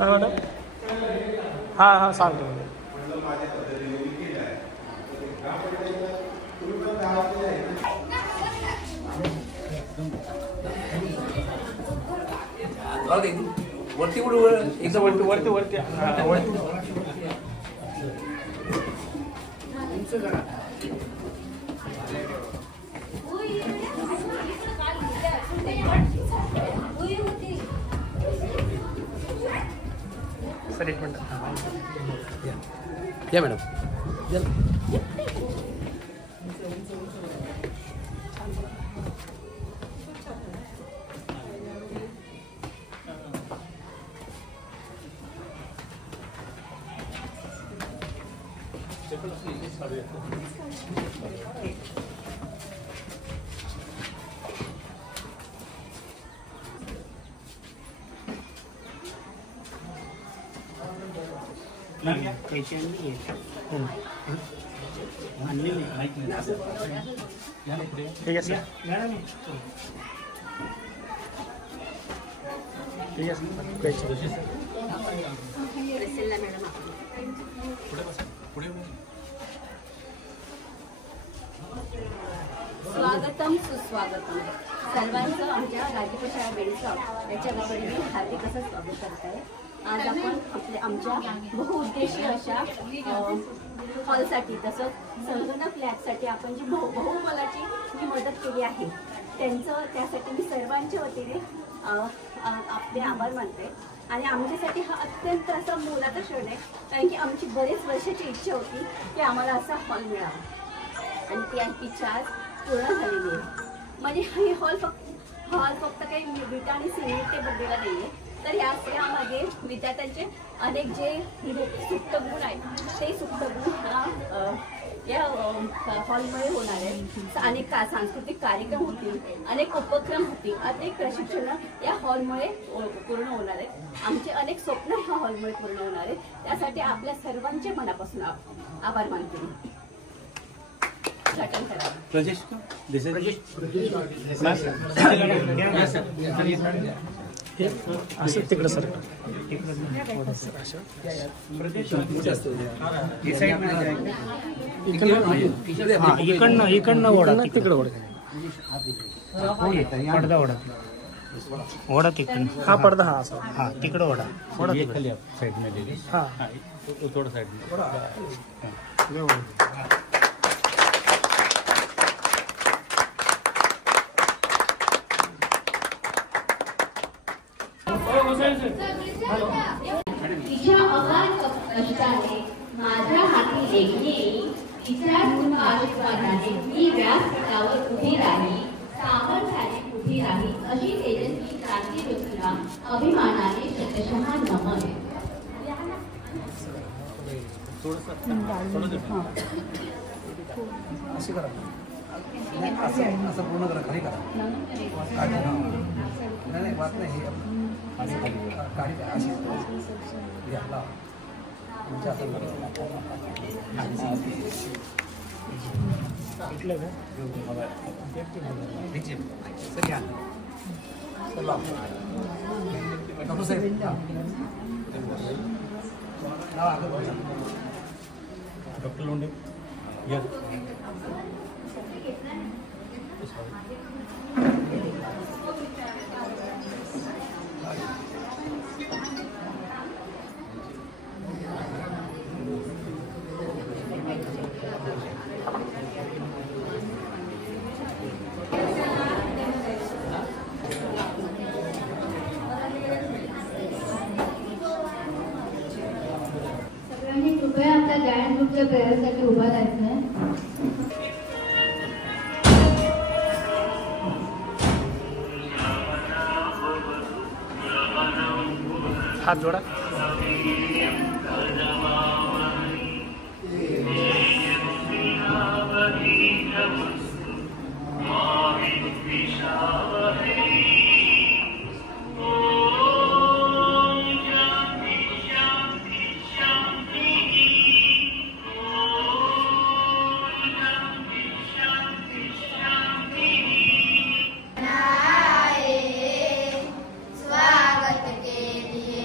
Madam हां हां सांगतो. वरती एकदम वरती वरती वरती वरती सर एक मिनट या मॅडम. ठीक आहे सर. ठीक आहे स्वागतम सुस्वागतम. सर्वांचं आमच्या राजपशाळा बेडगाव याच्या वतीने मी हार्दिक असं स्वागत करत आहे. आज आपण आमच्या बहुउद्देशीय अशा हॉलसाठी तसंच संगणक लॅबसाठी आपण जी बहुमोलाची जी मदत केली आहे त्यासाठी मी सर्वांच्या वतीने आपले आभार मानते. आणि आमच्यासाठी हा अत्यंत असा मोलाचा क्षण आहे, कारण की आमची बरेच वर्षाची इच्छा होती की आम्हाला असा हॉल मिळावा आणि ती इच्छा आज पूर्ण झालेली आहे. म्हणजे हे हॉल फक्त काही विटा आणि सिमेंट ते बनलेला नाही आहे, तर यामागे विद्यार्थ्यांचे अनेक जे सुप्त गुण आहेत ते सुप्त गुण या हॉलमुळे होणार आहे. अनेक सांस्कृतिक कार्यक्रम होतील, अनेक उपक्रम होतील, अनेक प्रशिक्षण या हॉलमुळे पूर्ण होणार आहेत. आमचे अनेक स्वप्न ह्या हॉलमुळे पूर्ण होणार आहेत. त्यासाठी आपल्या सर्वांचे मनापासून आभार मानते. असं तिकडं सर इकडनं ओढा तिकडं ओढा पडदा ओढा ओढा तिकडं हा पडदा हा असा हा तिकडं ओढा ओढा साईड मध्ये हा थोडं साईड तिच्या अगाध कष्टाने माझ्या हाती लेखणी तिच्या आशीर्वादाने मी व्यासपीठावर उभी राही, सामर्थ्याने उभी राही, अशी तेजस्वी क्रांती ज्योतीला अभिमानाने शतशः नमन. असं पूर्ण करा, खाली करा. नाही वाच नाही गाडी अशी घ्या तुमच्या डॉक्टर साहेब डॉक्टर लोंढे या. सगळ्यांनी कृपया आपल्या गायन ग्रुपच्या प्रेयरसाठी उभा राहायचं आहे. हात जोडा. स्वागत के लिए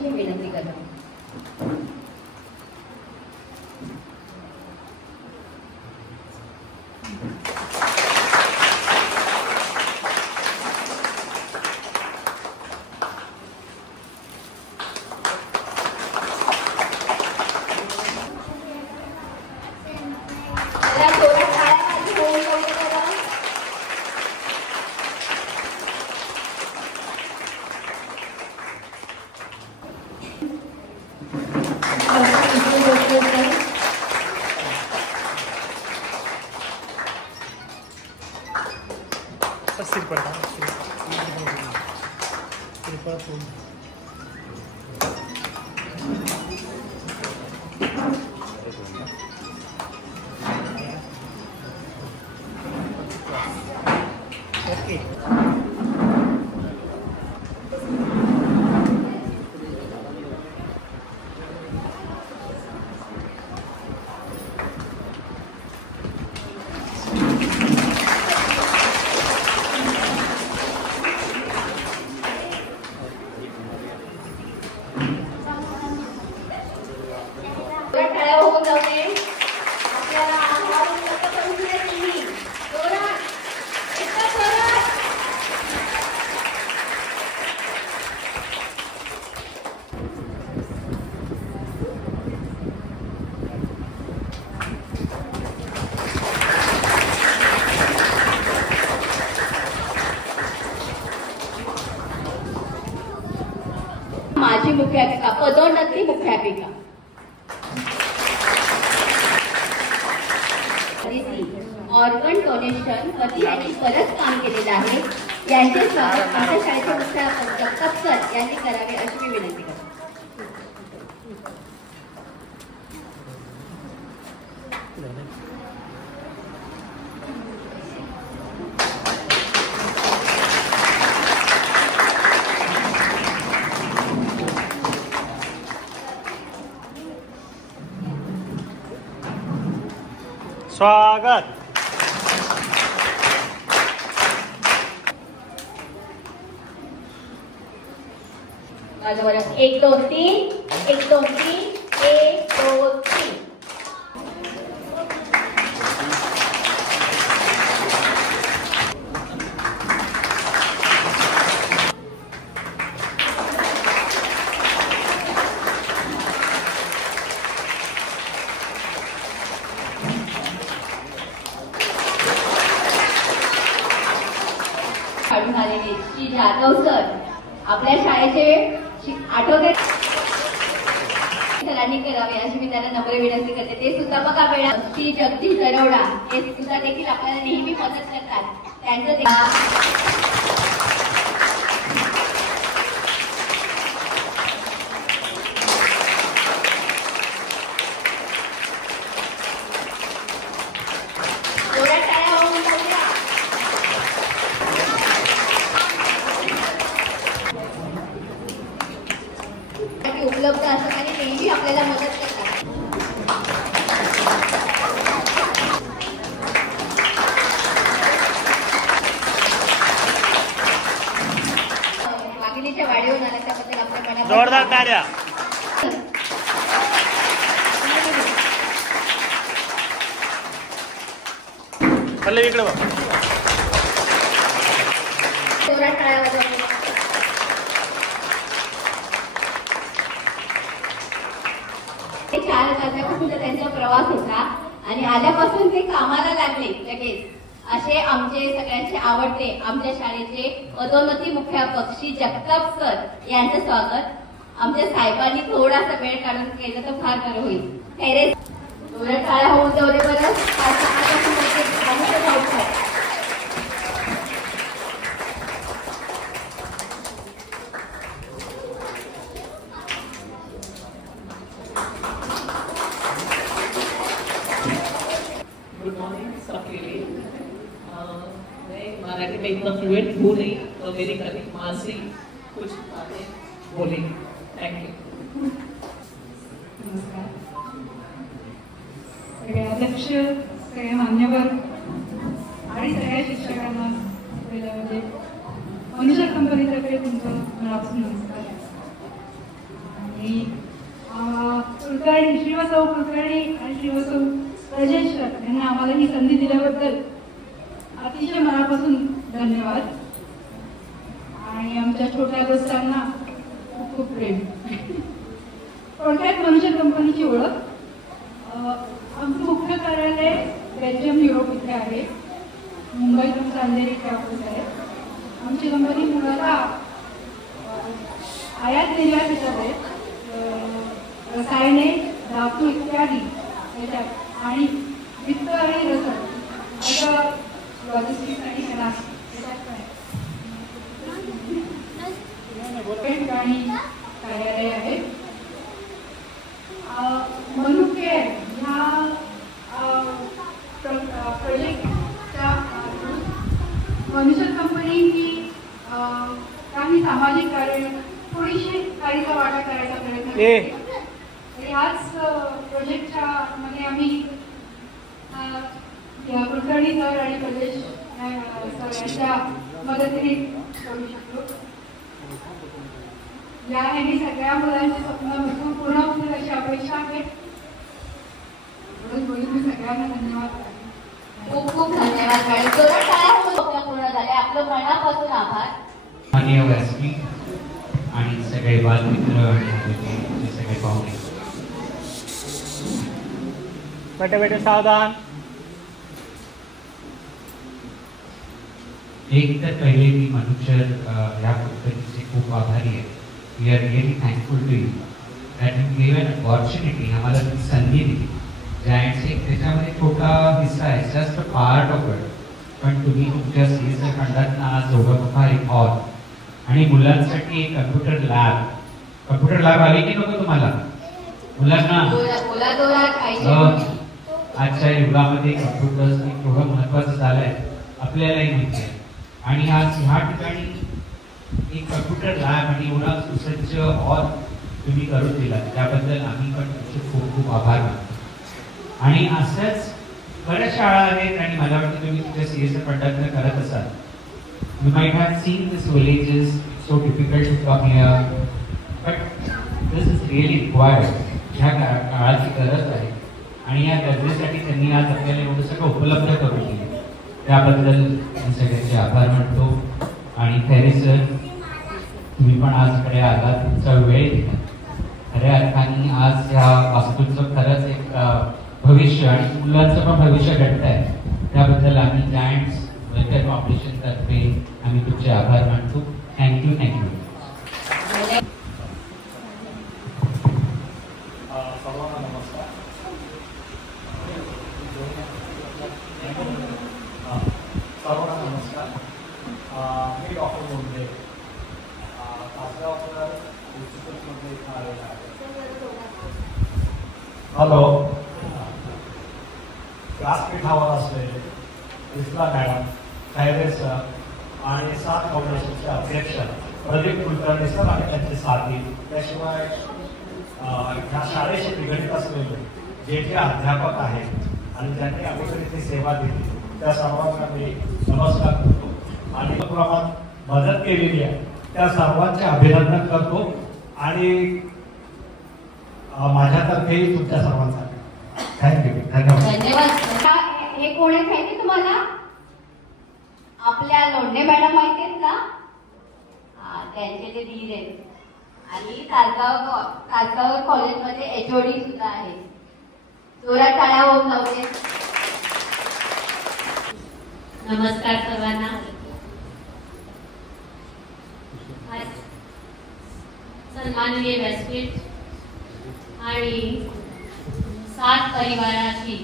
अशी मी विनंती करते. माजी मुख्याधिका पदोन्नती मुख्याधिका ऑर्गन डोनेशन पती यांनी बरंच काम केलेलं आहे. यांचे स्वागत आमच्या शाळेचे मुख्याध्यापक जगताप सर यांनी करावे अशी मी विनंती करते. स्वागत. बरोबर 1 2 3 1 2 3 1 2 3. काढून आलेले श्री जाधव सर आपल्या शाळेचे आठवते सरांनी करावे अशी मी त्यांना नम्र विनंती करते. ते सुद्धा बघा मॅडम श्री जगदीश दरोडा हे सुद्धा देखील आपल्याला नेहमी मदत करतात. त्यांचं उपलब्ध असतात आणि नेहमी आपल्याला मदत करतात. वाघिणीच्या वाढीवर आला त्याबद्दल आपल्या मनात जोरदार टाळ्या. पल्लवी इकडे बघ. जोरात टाळ्या वाजवा. चार वाजल्यापासून त्यांचा प्रवास होता आणि आल्यापासून ते कामाला लागले लगेच. असे आमचे सगळ्यांचे आवडते आमच्या शाळेचे पदोन्नती मुख्याध्यापक श्री जगताप सर यांचं स्वागत आमच्या साहेबांनी थोडासा वेळ काढून केलं तर फार बरं होईल. खैरे जोरात टाळ्या होऊन जाऊ दे बरं. गुड मॉर्निंग सबके लिए. मैं मराठी में इतना फ्लुएंट हूँ नहीं तो मेरी कभी माँ से कुछ बातें बोलेंगी. Thank you. नमस्कार. सगळे अध्यक्ष सगळे मान्यवर आणि सगळ्या शिक्षकांना पहिलं म्हणजे मनुष्य कंपनीतर्फे तुमचं मनापासून नमस्कार. आणि कुलकर्णी श्रीवसौ कुलकर्णी आणि श्रीवसौ राजेश्वर यांना आम्हाला ही संधी दिल्याबद्दल अतिशय मनापासून धन्यवाद. आणि आमच्या छोट्या दोस्तांना खूप खूप प्रेम. थोडक्यात मनुष्य कंपनीची ओळख. आमचं मुख्य कार्यालय बेल्जियम युरोप इथे आहे. मुंबईत आमचं अंधेरी इथे ऑफिस आहे. आमची कंपनी मुळाला आयात निर्यात येतात आहे. रसायने, धातू इत्यादी याच्यात आणि वित्त आणि रसद असं लॉजिस्टिक्स आणि फायनान्स आणि कार्यालय आहे. मनुकेअर ह्या प्रोजेक्टच्या मनुष्य कंपनी ही काही सामाजिक कार्य थोडीशी काहीचा वाटा करायचा प्रयत्न करते. ह्याच प्रोजेक्टच्या मध्ये आम्ही कुलकर्णी सर आणि प्रदेश सर यांच्या मदतीने करू शकलो. याने सगळ्या मुलांची स्वप्न पूर्ण होतील अशी अपेक्षा आहे. मी सगळ्यांना धन्यवाद. खूप खूप धन्यवाद मॅडम. जोरात टाळ्या पूर्ण झाल्या. आपलं मनापासून आभार. माननीय व्यासपीठ आणि सगळे बालमित्र आणि सगळे पाहुणे. बेटे बेटे सावधान. एक तर पहिले मी मनुष्य या कंपनीचे खूप आभारी आहे. We are really thankful to you that you give an opportunity. आम्हाला ती संधी दिली. जायंट्स एक त्याच्यामध्ये छोटा हिस्सा आहे, just a part of it. पण तुम्ही तुमच्या सीएसआर फंडातनं आज एवढा मोठा एक हॉल आणि मुलांसाठी एक कम्प्युटर लॅब आली की नको तुम्हाला मुलांना? आजच्या युगामध्ये कम्प्युटर्स एवढं महत्त्वाचं झालं आहे आपल्यालाही माहिती आहे. आणि आज ह्या ठिकाणी एक कम्प्युटर लॅब आणि एवढा सुसज्ज हॉल तुम्ही करून दिला त्याबद्दल आम्ही पण तुमचे खूप खूप आभार मानतो. आणि असंच बऱ्याच शाळा आहेत आणि मला वाटतं तुम्ही तुमच्या सीएसआर फंडातनं करत असाल. You might have seen this villages so difficult to come here but this is really required. ह्या काळाची गरज आहे आणि या गरजेसाठी त्यांनी आज आपल्याला एवढं सगळं उपलब्ध करून दिलं. त्याबद्दल मी सगळ्यांचे आभार मानतो. आणि खैरे सर तुम्ही पण आज इकडे आला, तुमचा वेळ दिला. खऱ्या अर्थाने आज ह्या वास्तूचं खरंच एक भविष्य आणि मुलांचं पण भविष्य घडत आहे. त्याबद्दल आम्ही जायंट्स वेलफेअर फाउंडेशन तर्फे आम्ही तुमचे आभार मानतो. थँक्यू. सर्वांना नमस्कार. मी डॉक्टर बोलते तासगावकर इन्स्टिट्यूटमध्ये आलेला आहे. हॅलो. व्यासपीठावर असलेले इस्ला मॅडम, खैरे सर आणि सात फाउंडेशनचे अध्यक्ष प्रदीप कुलकर्णी सर आणि त्यांचे साथी, त्याशिवाय ह्या शाळेशी निगडीत असलेले जे जे अध्यापक आहेत आणि ज्यांनी अगोदर सेवा दिली त्या सर्वांना मी नमस्कार करतो. आणि प्रमाणात मदत केलेली आहे त्या सर्वांचे अभिनंदन करतो. आणि माझ्यातर्फे तुमच्या सर्वांचा थँक्यू. धन्यवाद. हे कोण आहे माहिती तुम्हाला? आपल्या लोंढे मॅडम माहिती आहेत का? त्यांचे ते धीर आहेत. आणि तासगाव कॉलेजमध्ये HOD सुद्धा आहे. जोरात टाळ्या होऊन जाऊ दे. नमस्कार सर्वांना. सन्माननीय व्यासपीठ आणि सात परिवाराशी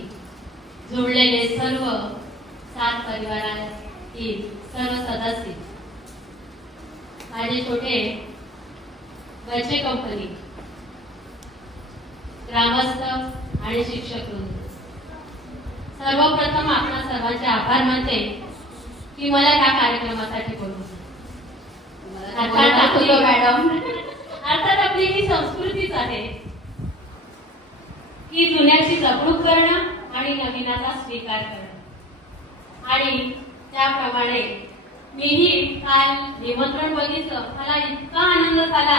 जुळलेले सर्व सात परिवारातील सर्व सदस्य, माझे छोटे बच्चे कंपनी, ग्रामस्थ आणि शिक्षक वृंद, सर्वप्रथम आपणा सर्वांचे आभार मानते की मला या कार्यक्रमासाठी बोलवलं. अर्थात आपली ही संस्कृतीच आहे की जुन्याची जपणूक करणं आणि नवीनाचा स्वीकार करणं. आणि त्याप्रमाणे मीही काल निमंत्रण बघितलं. मला इतका आनंद झाला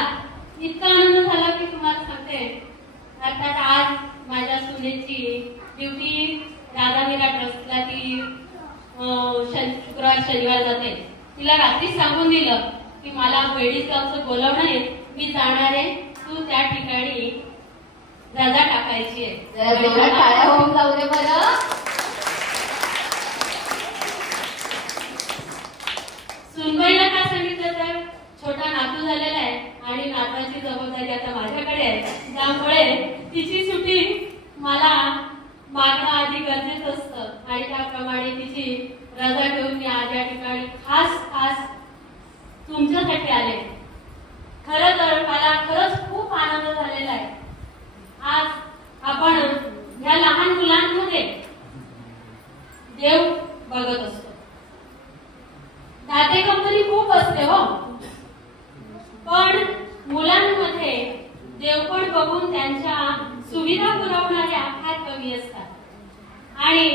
इतका आनंद झाला की तुम्हाला सांगते. अर्थात आज माझ्या सुनेची ड्युटी राधामीरा ट्रस्टला ती शुक्रवार शनिवार जाते. तिला रात्री सांगून दिलं की मला बेडीसगावचं बोलवणं आहे, मी जाणार आहे, तू त्या ठिकाणी रजा टाकायची आहे. टाळ्या होऊन जाऊ दे बरं. सुनबाईला काय सांगितलं तर छोटा नातू झालेला आहे आणि नाताची जबाबदारी आता माझ्याकडे आहे, त्यामुळे तिची सुट्टी मला मागणं आधी गरजेचं असतं आणि त्याप्रमाणे तिची रजा घेऊन मी आज या ठिकाणी खास तुमच्यासाठी आले. खरं तर मला खरंच खूप आनंद झालेला आहे. आज आपण या लहान मुलांमध्ये देव बघत असतो. दाते कंपनी खूप असते हो, पण मुलांमध्ये देवपण बघून त्यांच्या सुविधा पुरवणाऱ्या फार कमी असतात. आणि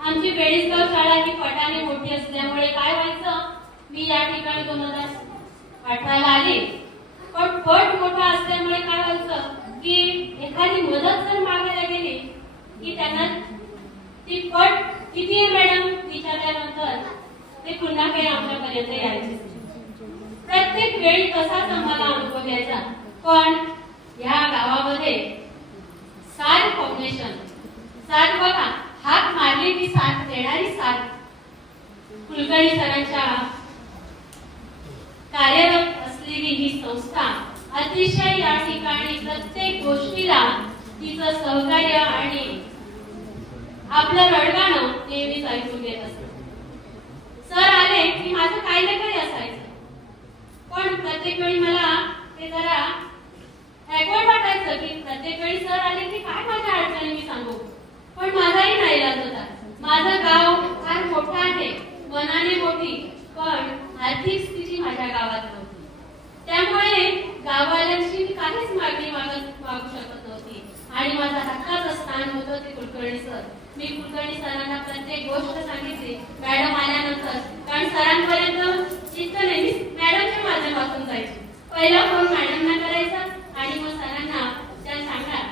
आमची बेडीसगाव शाळा ही पटाने मोठी असल्यामुळे काय व्हायचं, मी या ठिकाणी 2018ला आली, पण पट मोठा असल्यामुळे काय व्हायचं की एखादी मदत जर मागायला गेली की त्यांना ती पट किती आहे मॅडम विचारल्यानंतर ते पुन्हा काही आमच्यापर्यंत यायचे. प्रत्येक वेळी तसाच आम्हाला अनुभव यायचा. पण या गावामध्ये साथ फाउंडेशन, साथ बघा, हात मारली की साथ देणारी साथ, कुलकर्णी सरांच्या कार्यरत असलेली ही संस्था अतिशय या ठिकाणी प्रत्येक गोष्टीला तिचं सहकार्य आणि आपलं रडगाणं नेहमीच ऐकून घेत असतं. सर आले की माझं काही ना काही असायचं, पण प्रत्येक वेळी मला ते जरा ऍकवर्ड वाटायचं की प्रत्येक वेळी सर आले की काय माझ्या अडचणी मी सांगू. पण माझाही नाईलाज होता. माझं गाव फार मोठं आहे, मनाने मोठी, पण आर्थिक स्थिती माझ्या गावात नव्हती. त्यामुळे गाववाल्यांची काहीच मागणी मागू शकत नव्हती आणि माझं हक्काचं स्थान होतं ते कुलकर्णी सर. मी कुलकर्णी सरांना प्रत्येक गोष्ट सांगितली मॅडम आल्यानंतर, कारण सरांपर्यंत इतकं नेहमी मॅडमच्या माध्यमातून जायची. पहिला फोन मॅडमना करायचा आणि मग सरांना त्या सांगणार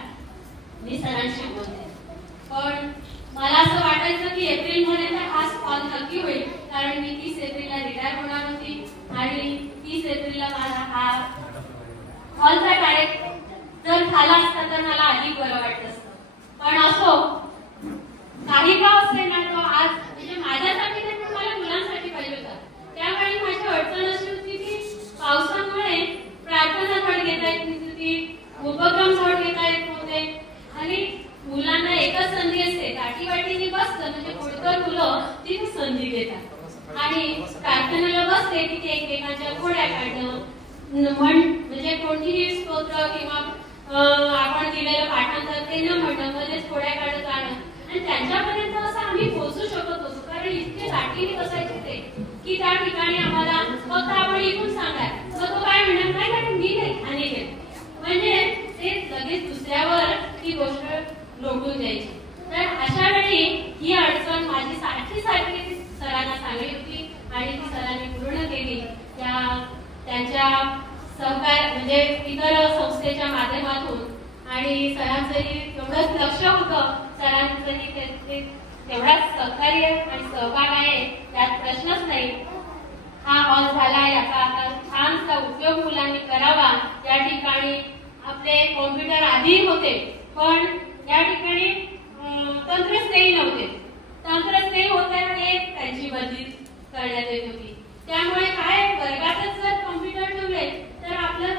मी सरांशी बोलते. पण मला असं वाटायचं की एप्रिलपर्यंत हाच कॉल नक्की होईल, कारण मी 30 एप्रिलला रिटायर होणार होती आणि 30 एप्रिलला माझा हा हॉलचा कार्यक्रम जर झाला असता तर मला अधिक बरं वाटलं असतं. पण असो, काही का असेल ना, तो आज म्हणजे माझ्यासाठी नाही पण मला मुलांसाठी पाहिजे होता. त्यावेळी माझी अडचण अशी होती की पावसामुळे प्रार्थना धड घेता येत नव्हती, उपक्रम धड घेता येत नव्हते आणि मुलांना एकच संधी असते, दाटीवाटीने बसलं म्हणजे पुढकर मुलं ती संधी घेतात आणि प्रार्थनेला बसले की ते एकमेकांच्या घोड्या काढणं, म्हणजे कोणतीही स्तोत्र किंवा आपण दिलेलं पाठांतर ते न म्हणणं, मध्येच घोड्या काढत जाणं आणि त्यांच्यापर्यंत असं आम्ही पोहोचू शकत होतो. कारण इतके दाटीने बसायचे ते की त्या ठिकाणी आम्हाला फक्त आपण इथून सांगा, मग तो काय म्हणणार नाही कारण मी नाही आणि घेत, म्हणजे ते लगेच दुसऱ्यावर ही गोष्ट लोटून द्यायची. तर अशा वेळी ही अडचण माझी सारखी सरांना सांगली होती आणि ती सरांनी पूर्ण केली. त्यांच्या सहकार म्हणजे इतर संस्थेच्या माध्यमातून आणि सरांचंही तेवढंच लक्ष होतं, सरांचंही तेवढाच सहकार्य आणि सहभाग आहे, त्यात प्रश्नच नाही. हा हॉल झाला, याचा आता छानसा उपयोग मुलांनी करावा. या ठिकाणी आपले कॉम्प्युटर आधी होते पण या ठिकाणी तंत्रज्ञही नव्हते. तंत्रज्ञ होते ते त्यांची बदली करण्यात येत होती. त्यामुळे काय वर्गातच जर कॉम्प्युटर ठेवले तर आपलं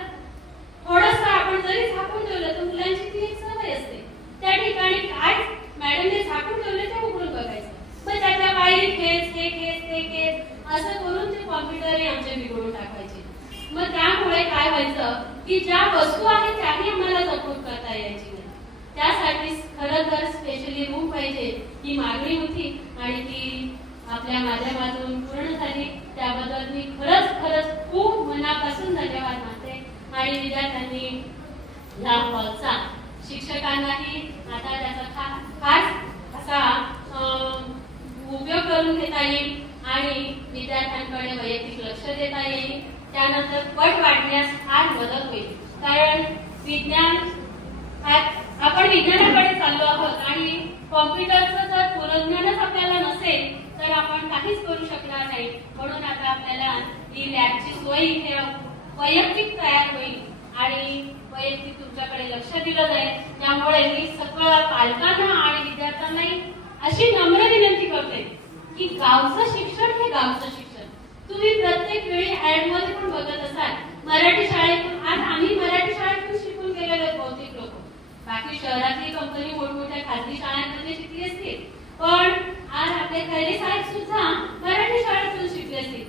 थोडंसं आपण जरी झाकून ठेवलं तर मुलांची ती एक सवय असते. त्या ठिकाणी काय मॅडमने झाकून ठेवले ते उघडून बघायचं, मग त्याच्या बाहेर खेच ते खेच ते खेच असं करून ते कॉम्प्युटरही आमचे बिघडून टाकायचे. मग त्यामुळे काय व्हायचं की ज्या वस्तू आहेत त्याही आम्हाला जपून करता यायची नाही. त्यासाठी खरं तर स्पेशली रूम पाहिजे ही मागणी होती आणि ती आपल्या माध्यमातून पूर्ण झाली. त्याबद्दल मी खरंच खूप मनापासून धन्यवाद मानते आणि विद्यार्थ्यांनी या हॉलचा शिक्षकांनाही आता त्याचा खास असा उपयोग करून घेता येईल आणि विद्यार्थ्यांकडे वैयक्तिक लक्ष देता येईल. त्यानंतर पट वाढण्यास फार मदत होईल. कारण विज्ञान आपण विज्ञानाकडे चाललो आहोत आणि कॉम्प्युटरचं जर पुरज्ञानच आपल्याला नसेल तर आपण काहीच करू शकणार नाही. म्हणून आता आपल्याला ही लॅबची सोय इथे वैयक्तिक तयार होईल आणि वैयक्तिक तुमच्याकडे लक्ष दिलं जाईल. त्यामुळे मी सगळ्या पालकांना आणि विद्यार्थ्यांनाही अशी नम्र विनंती करते की गावचं शिक्षण हे गावचं शिक्षण. तुम्ही प्रत्येक वेळी ऍड मध्ये पण बघत असाल मराठी शाळेतून. आज आम्ही मराठी शाळेतून शिकून गेलेलो बहुतेक लोक. बाकी शहरातली कंपनी मोठमोठ्या खासगी शाळांमध्ये शिकली असतील, पण आज आपले खैरे साहेब सुद्धा मराठी शाळेतून शिकले असतील,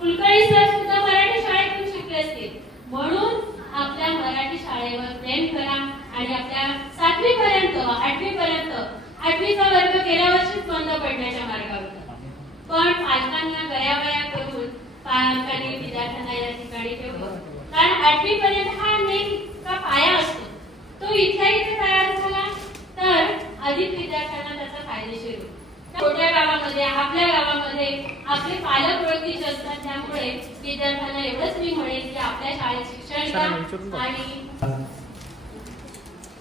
कुलकर्णी सर सुद्धा मराठी शाळेतून शिकले असतील. म्हणून आपल्या मराठी शाळेवर प्रेम करा आणि आपल्या 7वी पर्यंत 8वी पर्यंत 8वीचा वर्ग गेल्या वर्षीच बंद पडण्याच्या मार्गावर होता. पण पालकांना गयावया करून पालकांनी विद्यार्थ्यांना या ठिकाणी ठेवलं. कारण 8वी पर्यंत हा नेमका पाया असतो. तो इथल्या इथे तयार झाला तर अधिक विद्यार्थ्यांना त्याचा फायदेशीर होईल. छोट्या गावामध्ये आपल्या गावामध्ये आपले पालक ओळखीचे असतात. त्यामुळे विद्यार्थ्यांना एवढंच मी म्हणेन की आपल्या शाळेत शिक्षण घ्या. आणि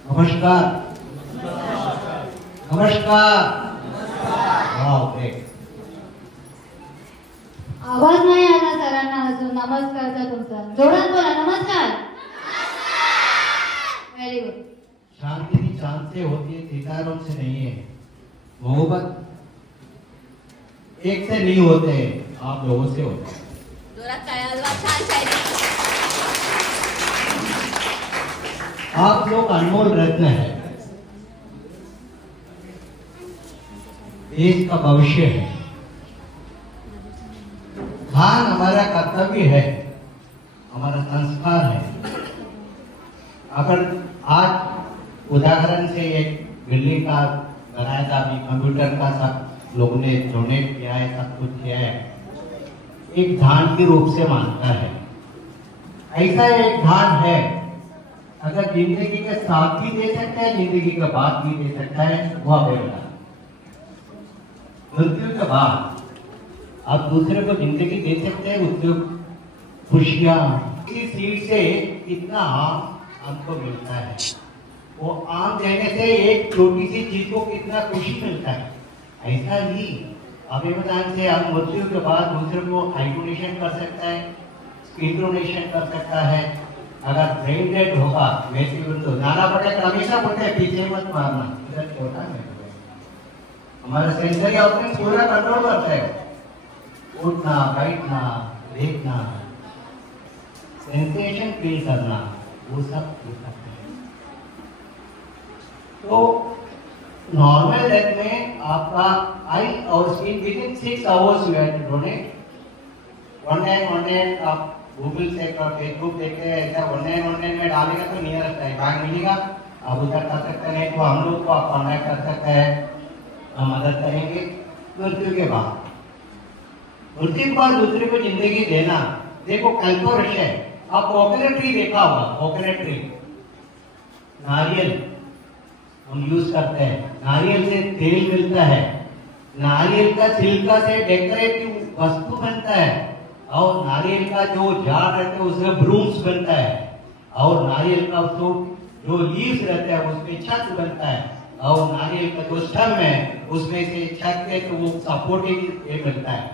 नमस्कार. नमस्कार. आवाज नाही आला सरांना अजून नमस्कारचा तुमचा. जोरात बोला नमस्कार. Very good. शांति की चांद से होती है, सितारों से नहीं है. मोहब्बत एक से नहीं होते, आप लोगों से होते हैं. जोरात काय आलवा. छान शायरी. आप लोग अनमोल रत्न है, देश का भविष्य है. ध्यान हमारा कर्तव्य है, हमारा संस्कार है. अगर आज उदाहरण से एक बिल्डिंग का बनाया था, अभी कंप्यूटर का सब लोगों ने डोनेट किया है, सब कुछ किया है, एक ध्यान के रूप से मानता है. ऐसा एक ध्यान है, अगर जिंदगी के साथ भी दे सकता है, जिंदगी के बाद भी दे सकता है. वह बेटा मृत्यु के बाद आप दूसरे को जिंदगी दे सकते हैं, उसको खुशियां. इस सीट से कितना आम हमको मिलता है. वो आम देने से एक छोटी सी चीज को कितना खुशी मिलता है. ऐसा ही अभिमदान से हम मृत्यु के बाद दूसरे को आई डोनेशन कर सकता है, स्किन डोनेशन कर सकता है. अगर ब्रेन डेड होगा वैसे तो नाना पटेल हमेशा बोलते हैं पीछे मत मारना, इधर क्या होता है. हमारा सेंसरी ऑर्गन पूरा कंट्रोल करता है. उठना, बैठना, देखना, सेंसेशन फील करना, वो सब करते हैं. तो नॉर्मल डेथ में आपका आई और skin within 6 hours you have to donate. Online आप गूगल से और फेसबुक देखते हैं, ऐसा ऑनलाइन में डालेगा तो नियरेस्ट है बैंक मिलेगा, आप उधर कर सकते हैं. तो हम लोग को आप कॉन्टैक्ट कर सकते हैं, हम मदद करेंगे. मृत्यु के बाद दूसरे को जिंदगी देना. देखो कल्पवृक्ष है, आप कोकोनट ट्री देखा होगा. कोकोनट ट्री, नारियल हम यूज करते हैं, नारियल से तेल मिलता है, नारियल का छिलका से डेकोरेटिव वस्तु बनता है, और नारियल का जो झाड़ रहता है उससे ब्रूम्स बनता है, और नारियल का जो लीव्स रहता है उसमें छत बनता है, और नारियल का जो स्टम है उसमें से छत के तो वो सपोर्टिंग ये बनता है.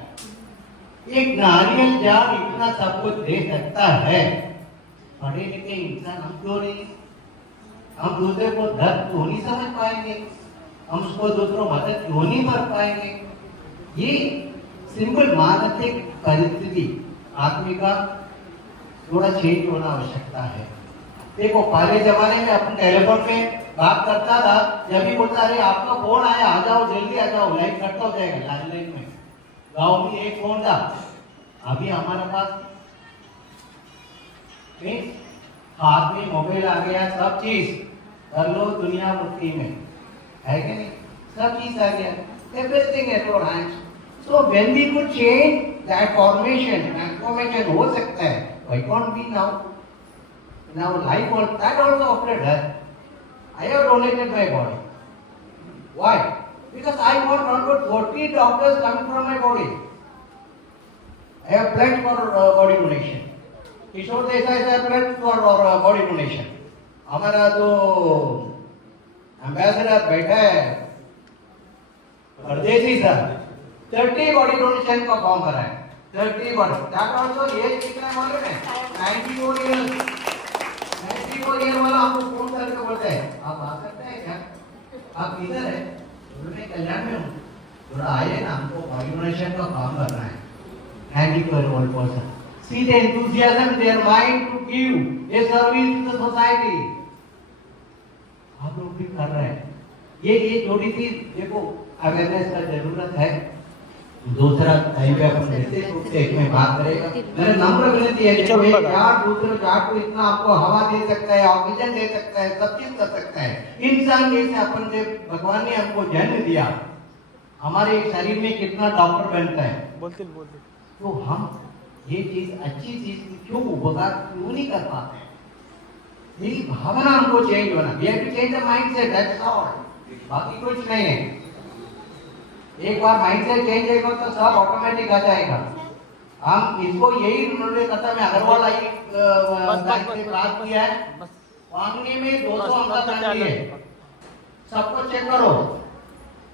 एक नारियल झाड़ इतना सब कुछ दे सकता है. पढ़े लिखे इंसान हम क्यों नहीं? हम दूसरे को दर्द क्यों नहीं समझ पाएंगे? हम उसको दूसरों मदद क्यों नहीं कर पाएंगे? ये सिंपल मानसिक परिस्थिति आदमी का थोड़ा चेंज होना आवश्यकता है. देखो पहले जमाने में अपन टेलीफोन पे बात करता था, जब भी बोलता अरे आपका फोन आया, आ जाओ जल्दी आ जाओ, लाइन कट हो जाएगा. लैंडलाइन में गांव में एक फोन था, अभी हमारे पास हाथ में मोबाइल आ गया, सब चीज कर लो दुनिया मुट्ठी में है कि नहीं. सब चीज आ गया, everything at your hands. So when we could change that formation transformation हो सकता है. Why can't be now life और that also after death. I have donated my body. Why? Because I want not 40 doctors coming from my body. I have pledged for body donation. Kishore Desai साहब pledged for body donation. हमारा जो ambassador बैठा है परदेसी sir 30 body donation का form भरा है. 30 body. That also age कितना है मालूम है? 94 ईयर. 94 ईयर वाला आपको फोन करके बोलते हैं आप आ सकते हैं क्या? आप किधर है? उन्होंने कल्याण में हूँ. थोड़ा आइए ना, हमको बॉडी डोनेशन का फॉर्म भरना है. 94 old person. See the enthusiasm, their mind to give a service to the society. आप लोग भी कर रहे हैं. ये थोड़ी सी देखो अवेयरनेस का जरूरत है. दूसरा कहीं पे अपन निश्चित रूप से एक में बात करेगा. मेरे नम्र विनती है कि एक यार दूसरे जाट को इतना आपको हवा दे सकता है, ऑक्सीजन दे सकता है, सब चीज कर सकता है. इंसान जैसे अपन से भगवान ने हमको जन्म दिया, हमारे शरीर में कितना डॉक्टर बनता है. बोलते तो हम ये चीज अच्छी चीज क्यों उपकार क्यों नहीं कर पाते? यही भावना हमको चेंज होना. We have to change the mindset. That's all. बाकी कुछ नहीं है. एक बार माइंडसेट चेंज होगा तो सब ऑटोमेटिक आ जाएगा. हम इसको यही उन्होंने कहा मैं अग्रवाल आई से प्राप्त किया है. वांगनी में 200 अंक शांति है. सबको चेक करो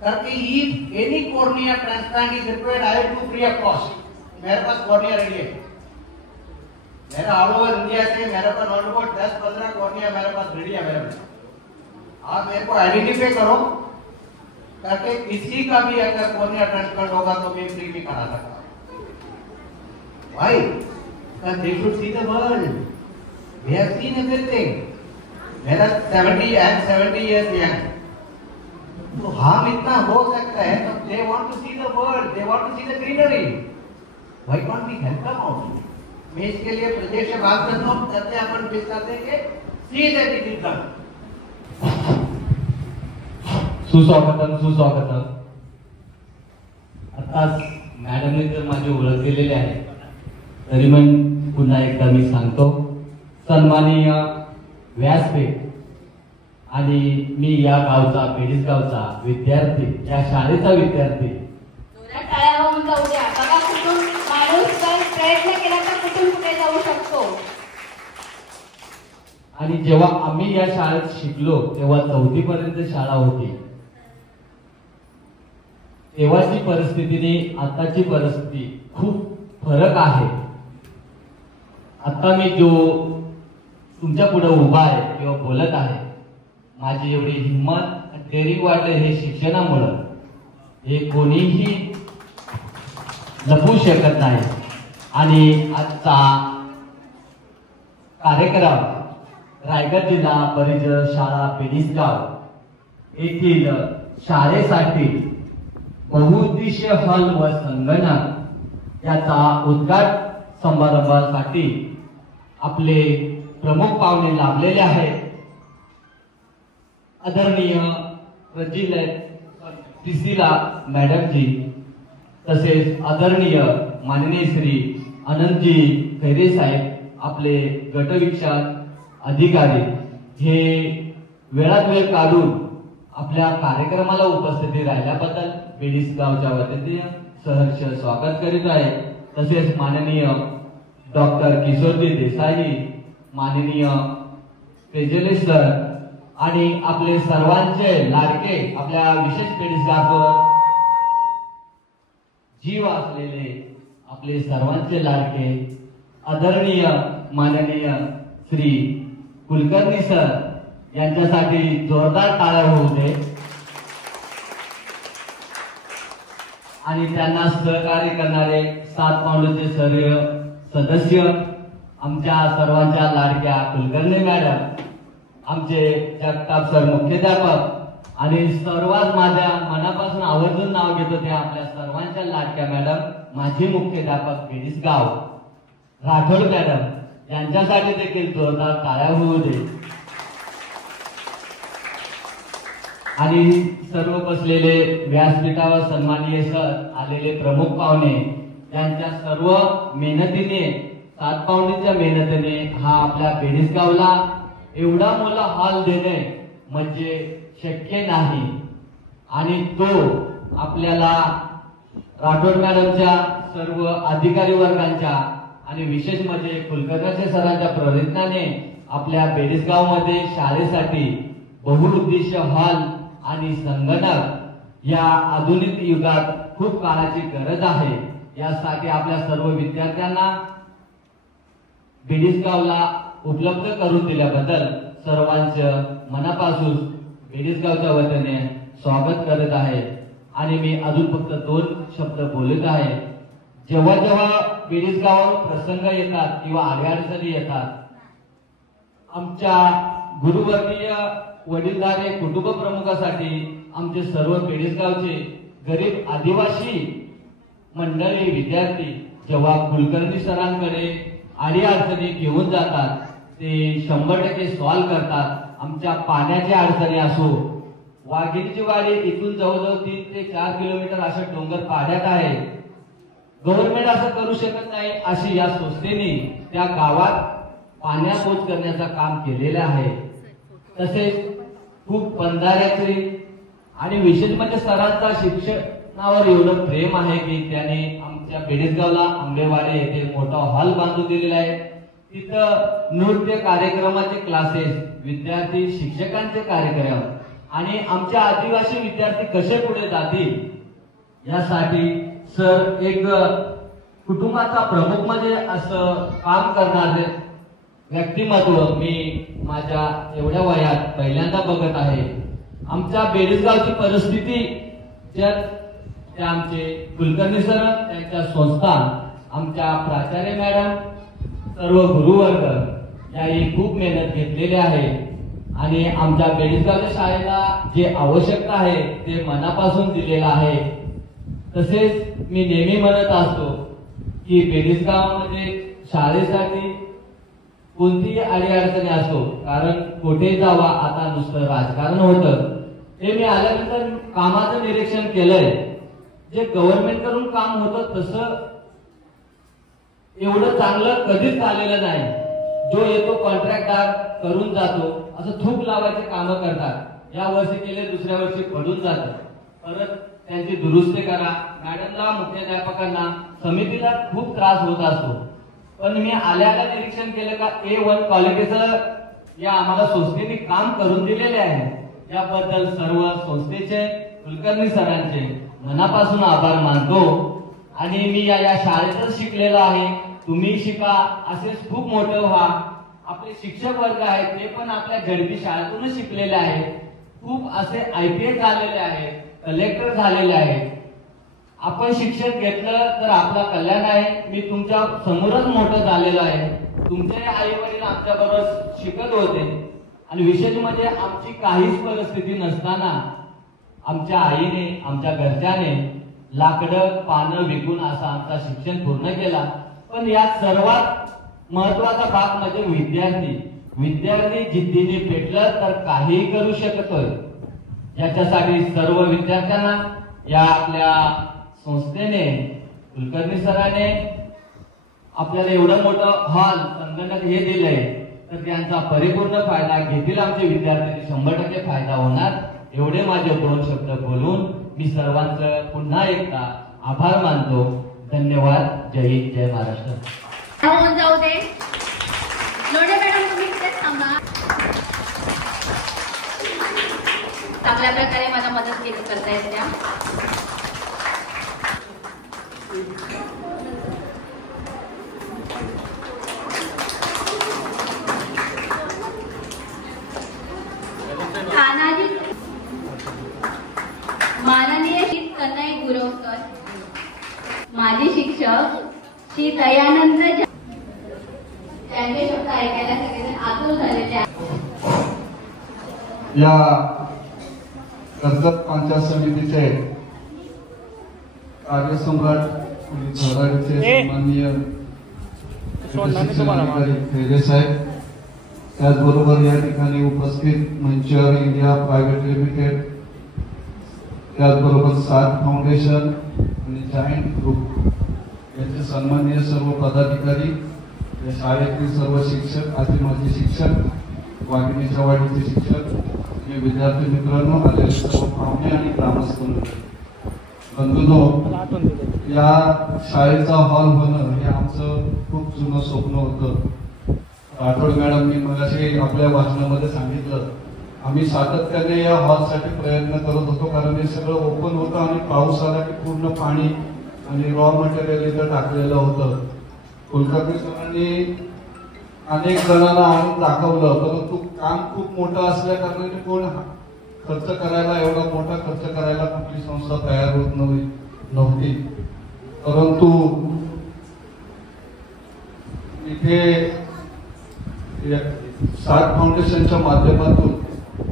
करके if any cornea transplant is required I will do free of cost. मेरे पास कॉर्निया रेडी है. मेरा ऑल ओवर इंडिया से मेरे पास नॉट अबाउट 10-15 कॉर्निया मेरे पास रेडी अवेलेबल. आप मेरे को आइडेंटिफाई करो ताकि किसी का भी अगर कॉर्निया ट्रांसप्लांट होगा तो मैं फ्री में करा सकता हूं. भाई they should see the world. We have seen everything. मेरा 70 इयर्स यंग. तो हम इतना हो सकता है तो they want to see the world. They want to see the greenery. Why can't we help them out? मैं इसके लिए प्रदेश से बात करता हूं. करते अपन फिर करते हैं see that it is done. सुस्वागतम. आताच मॅडमने जर माझी ओळख केलेली आहे तरी पण पुन्हा एकदा मी सांगतो. सन्माननीय व्यासपीठ आणि मी या गावचा पेडीस गावचा विद्यार्थी, या शाळेचा विद्यार्थी. टाळ्या होऊन जाऊ द्या. बघा कुठून माणूस जर प्रयत्न केला तर कुठून कुठे जाऊ शकतो. आणि जेव्हा आम्ही या शाळेत शिकलो तेव्हा 4थी पर्यंत शाळा होती. तेव्हाची परिस्थितीने आताची परिस्थिती खूप फरक आहे. आता मी जो तुमच्या पुढे उभा आहे किंवा बोलत आहे, माझी एवढी हिंमत डेअरिंग वाढले हे शिक्षणामुळे. हे कोणीही लपवू शकत नाही. आणि आजचा कार्यक्रम रायगड जिल्हा परिषद शाळा पेडीसगाव येथील शाळेसाठी बहुउद्देशीय हॉल व संगणक याचा उद्घाटन समारंभासाठी आपले प्रमुख पाहुणे लाभलेले आहेत. आदरणीय प्रिसिला मॅडमजी, तसेच आदरणीय माननीय श्री आनंदजी खैरे साहेब, आपले गटविकास अधिकारी, हे वेळात वेळ काढून आपल्या कार्यक्रमाला उपस्थिती राहिल्याबद्दल पेडीस गावच्या वतीने सहर्ष स्वागत करीत आहे. तसेच माननीय डॉक्टर किशोरजी देसाई, माननीय तेजले सर आणि आपले सर्वांचे लाडके, आपल्या विशेष पेडीस गाववर जीव असलेले आपले सर्वांचे लाडके आदरणीय माननीय श्री कुलकर्णी सर यांच्यासाठी जोरदार टाळ्या होऊ दे. आणि त्यांना सहकार्य करणारे 7 पाऊंडचे सर्व सदस्य, आमच्या सर्वांच्या लाडक्या कुलकर्णी मॅडम, आमचे जगताप सर मुख्याध्यापक, आणि सर्वात माझ्या मनापासून आवर्जून नाव घेतो त्या आपल्या सर्वांच्या लाडक्या मॅडम, माझी मुख्याध्यापक पेडीस गाव राठोड मॅडम, यांच्यासाठी देखील जोरदार टाळ्या होऊ दे. आणि सर्व बसलेले व्यासपीठावर सन्माननीय सर, आलेले प्रमुख पाहुणे, यांच्या सर्व मेहनतीने, 7 पाऊंडच्या मेहनतीने हा आपल्या पेडीस गावला एवढा मोठा हॉल देणे म्हणजे शक्य नाही. आणि तो आपल्याला राठोड मॅडमच्या सर्व अधिकारी वर्गांच्या आणि विशेष म्हणजे कुलकर्णी सरांच्या प्रयत्नाने आपल्या बेडसगावमध्ये शाळेसाठी बहुउद्देशीय हॉल आणि संगणक या आधुनिक युगात खूप काळाची गरज आहे। यासाठी आपल्या सर्व विद्यार्थ्यांना बेडसगावला उपलब्ध करून दिल्याबद्दल सर्वांचं मनापासून बेडसगावच्या वतीने स्वागत करत आहे। आणि मी अजून फक्त 2 शब्द बोलत आहे। जेव्हा जेव्हा बेडसगाववर प्रसंग येतात किंवा अडचणी येतात, आमच्या गुरुवर्गीय वडीलधारे कुटुंब प्रमुखासाठी आमचे सर्व बेडसगावचे गरीब आदिवासी मंडळी विद्यार्थी जेव्हा कुलकर्णी सरांकडे अडचणी घेऊन जातात ते 100% सॉल्व्ह करतात। आमच्या पाण्याच्या अडचणी असो, वाघिणीची वाडी इथून जवळजवळ 3 ते 4 किलोमीटर अशा डोंगर पाड्यात आहे, गव्हर्नमेंट असं करू शकत नाही, अशी या संस्थेने त्या गावात पाण्यापोच करण्याचं काम केलेलं आहे। तसेच खूप बंधाऱ्याचे आणि विशेष म्हणजे सरांचा शिक्षणावर एवढं प्रेम आहे की त्याने आमच्या बेडसगावला आंबेवाडी येथे मोठा हॉल बांधून दिलेला आहे। तिथं नृत्य कार्यक्रमाचे क्लासेस, विद्यार्थी शिक्षकांचे कार्यक्रम आणि आमच्या आदिवासी विद्यार्थी कसे पुढे जातील यासाठी सर एक कुटुंबाचा प्रमुख म्हणजे असं काम करणारे व्यक्तिमत्व मी माझ्या एवढ्या वयात पहिल्यांदा बघत आहे। आमच्या बेडसगावची परिस्थिती ज्यात आमचे कुलकर्णी सर, त्यांच्या संस्था, आमच्या प्राचार्य मॅडम, सर्व गुरुवर्ग याही खूप मेहनत घेतलेली आहे आणि आमच्या बेडसगावच्या शाळेला जे आवश्यकता आहे ते मनापासून दिलेलं आहे। तसेच मी नेहमी म्हणत असतो की बेडसगावमध्ये शाळेसाठी कोणतीही अडचणी असो, कारण कुठे जावा आता नुसतं राजकारण होतं, हे मी आल्यानंतर कामाचं निरीक्षण केलंय। जे गव्हर्नमेंट कडून काम होतं तसं एवढं चांगलं कधीच झालेलं नाही। जो येतो कॉन्ट्रॅक्टदार करून जातो, असं थूक लावायचे काम करतात, या वर्षी केले दुसऱ्या वर्षी पडून जातं, परत त्यांची दुरुस्ती करा। मॅडमला, मुख्याध्यापकांना, समितीला खूप त्रास होत असतो, पण मी आल्याला निरीक्षण केलं का A1 क्वालिटीचं या आम्हाला संस्थेने काम करून दिलेले आहे। याबद्दल सर्व संस्थेचे, कुलकर्णी सरांचे मनापासून आभार मानतो आणि मी या शाळेतच शिकलेलो आहे। तुम्ही शिका, असेच खूप मोठं व्हा। आपले शिक्षक वर्ग आहेत ते पण आपल्या झडपी शाळेतूनच शिकलेले आहेत, खूप असे IPS झालेले आहेत, कलेक्टर झालेले आहेत। आपण शिक्षण घेतलं तर आपला कल्याण आहे। मी तुमच्या समोरच मोठं झालेलो आहे, तुमचे आई वडील आमच्या बरोबर शिकत होते आणि विशेष म्हणजे आमची काहीच परिस्थिती नसताना आमच्या आईने, आमच्या घरच्याने लाकडं पानं विकून असा आमचा शिक्षण पूर्ण केला। पण यात सर्वात महत्वाचा भाग म्हणजे विद्यार्थी जिद्दीने पेटलं तर काहीही करू शकतोय। याच्यासाठी सर्व विद्यार्थ्यांना या आपल्या संस्थेने, कुलकर्णी सरांने आपल्याला एवढं मोठं हॉल, संगणक हे दिलंय तर त्यांचा परिपूर्ण फायदा घेतील आमचे विद्यार्थी, 100% फायदा होणार। एवढे माझे 2 शब्द बोलून मी सर्वांचं पुन्हा एकदा आभार मानतो। धन्यवाद। जय हिंद, जय महाराष्ट्र। होऊन जाऊ दे। लोढे मॅडम तुम्ही इथेच थांबा। चांगल्या प्रकारे मला मदत केली करतायत त्या। माननीय श्री कन्हई गुरवकर, माजी शिक्षक श्री दयानंद, त्यांचे शब्द ऐकायला सगळेजण आतुर झालेले आहेत। या कर्जत पंचायत समितीचे कार्यसम्राट सन्माननीय खैरे साहेब, त्याचबरोबर या ठिकाणी उपस्थित मंचर इंडिया प्रायव्हेट लिमिटेड, त्याचबरोबर साथ फाउंडेशन आणि जायंट ग्रुप यांचे सन्माननीय सर्व पदाधिकारी, या शाळेतील सर्व शिक्षक, आदिवासी शिक्षक, वाघिणीच्या वाडीचे शिक्षक आणि विद्यार्थी मित्रांनो, आलेले सर्व पाहुणे आणि ग्रामस्थ मंडळी, बंधूंनो, या शाळेचा हॉल होणं हे आमचं खूप जुनं स्वप्न होतं. राठोड मॅडमनी मगाशी आपल्या भाषणामध्ये सांगितलं, आम्ही सातत्याने या हॉलसाठी प्रयत्न करत होतो, कारण हे सगळं ओपन होतं आणि पाऊस आला की पूर्ण पाणी आणि रॉ मटेरियल इथं टाकलेलं होतं. कुलकर्णी सरांनी अनेक जणांना आणून दाखवलं, परंतु काम खूप मोठं असल्या कारणाने कोण खर्च करायला, एवढा मोठा खर्च करायला कुठली संस्था तयार होत नव्हती. परंतु इथे साठ फाउंडेशनच्या माध्यमातून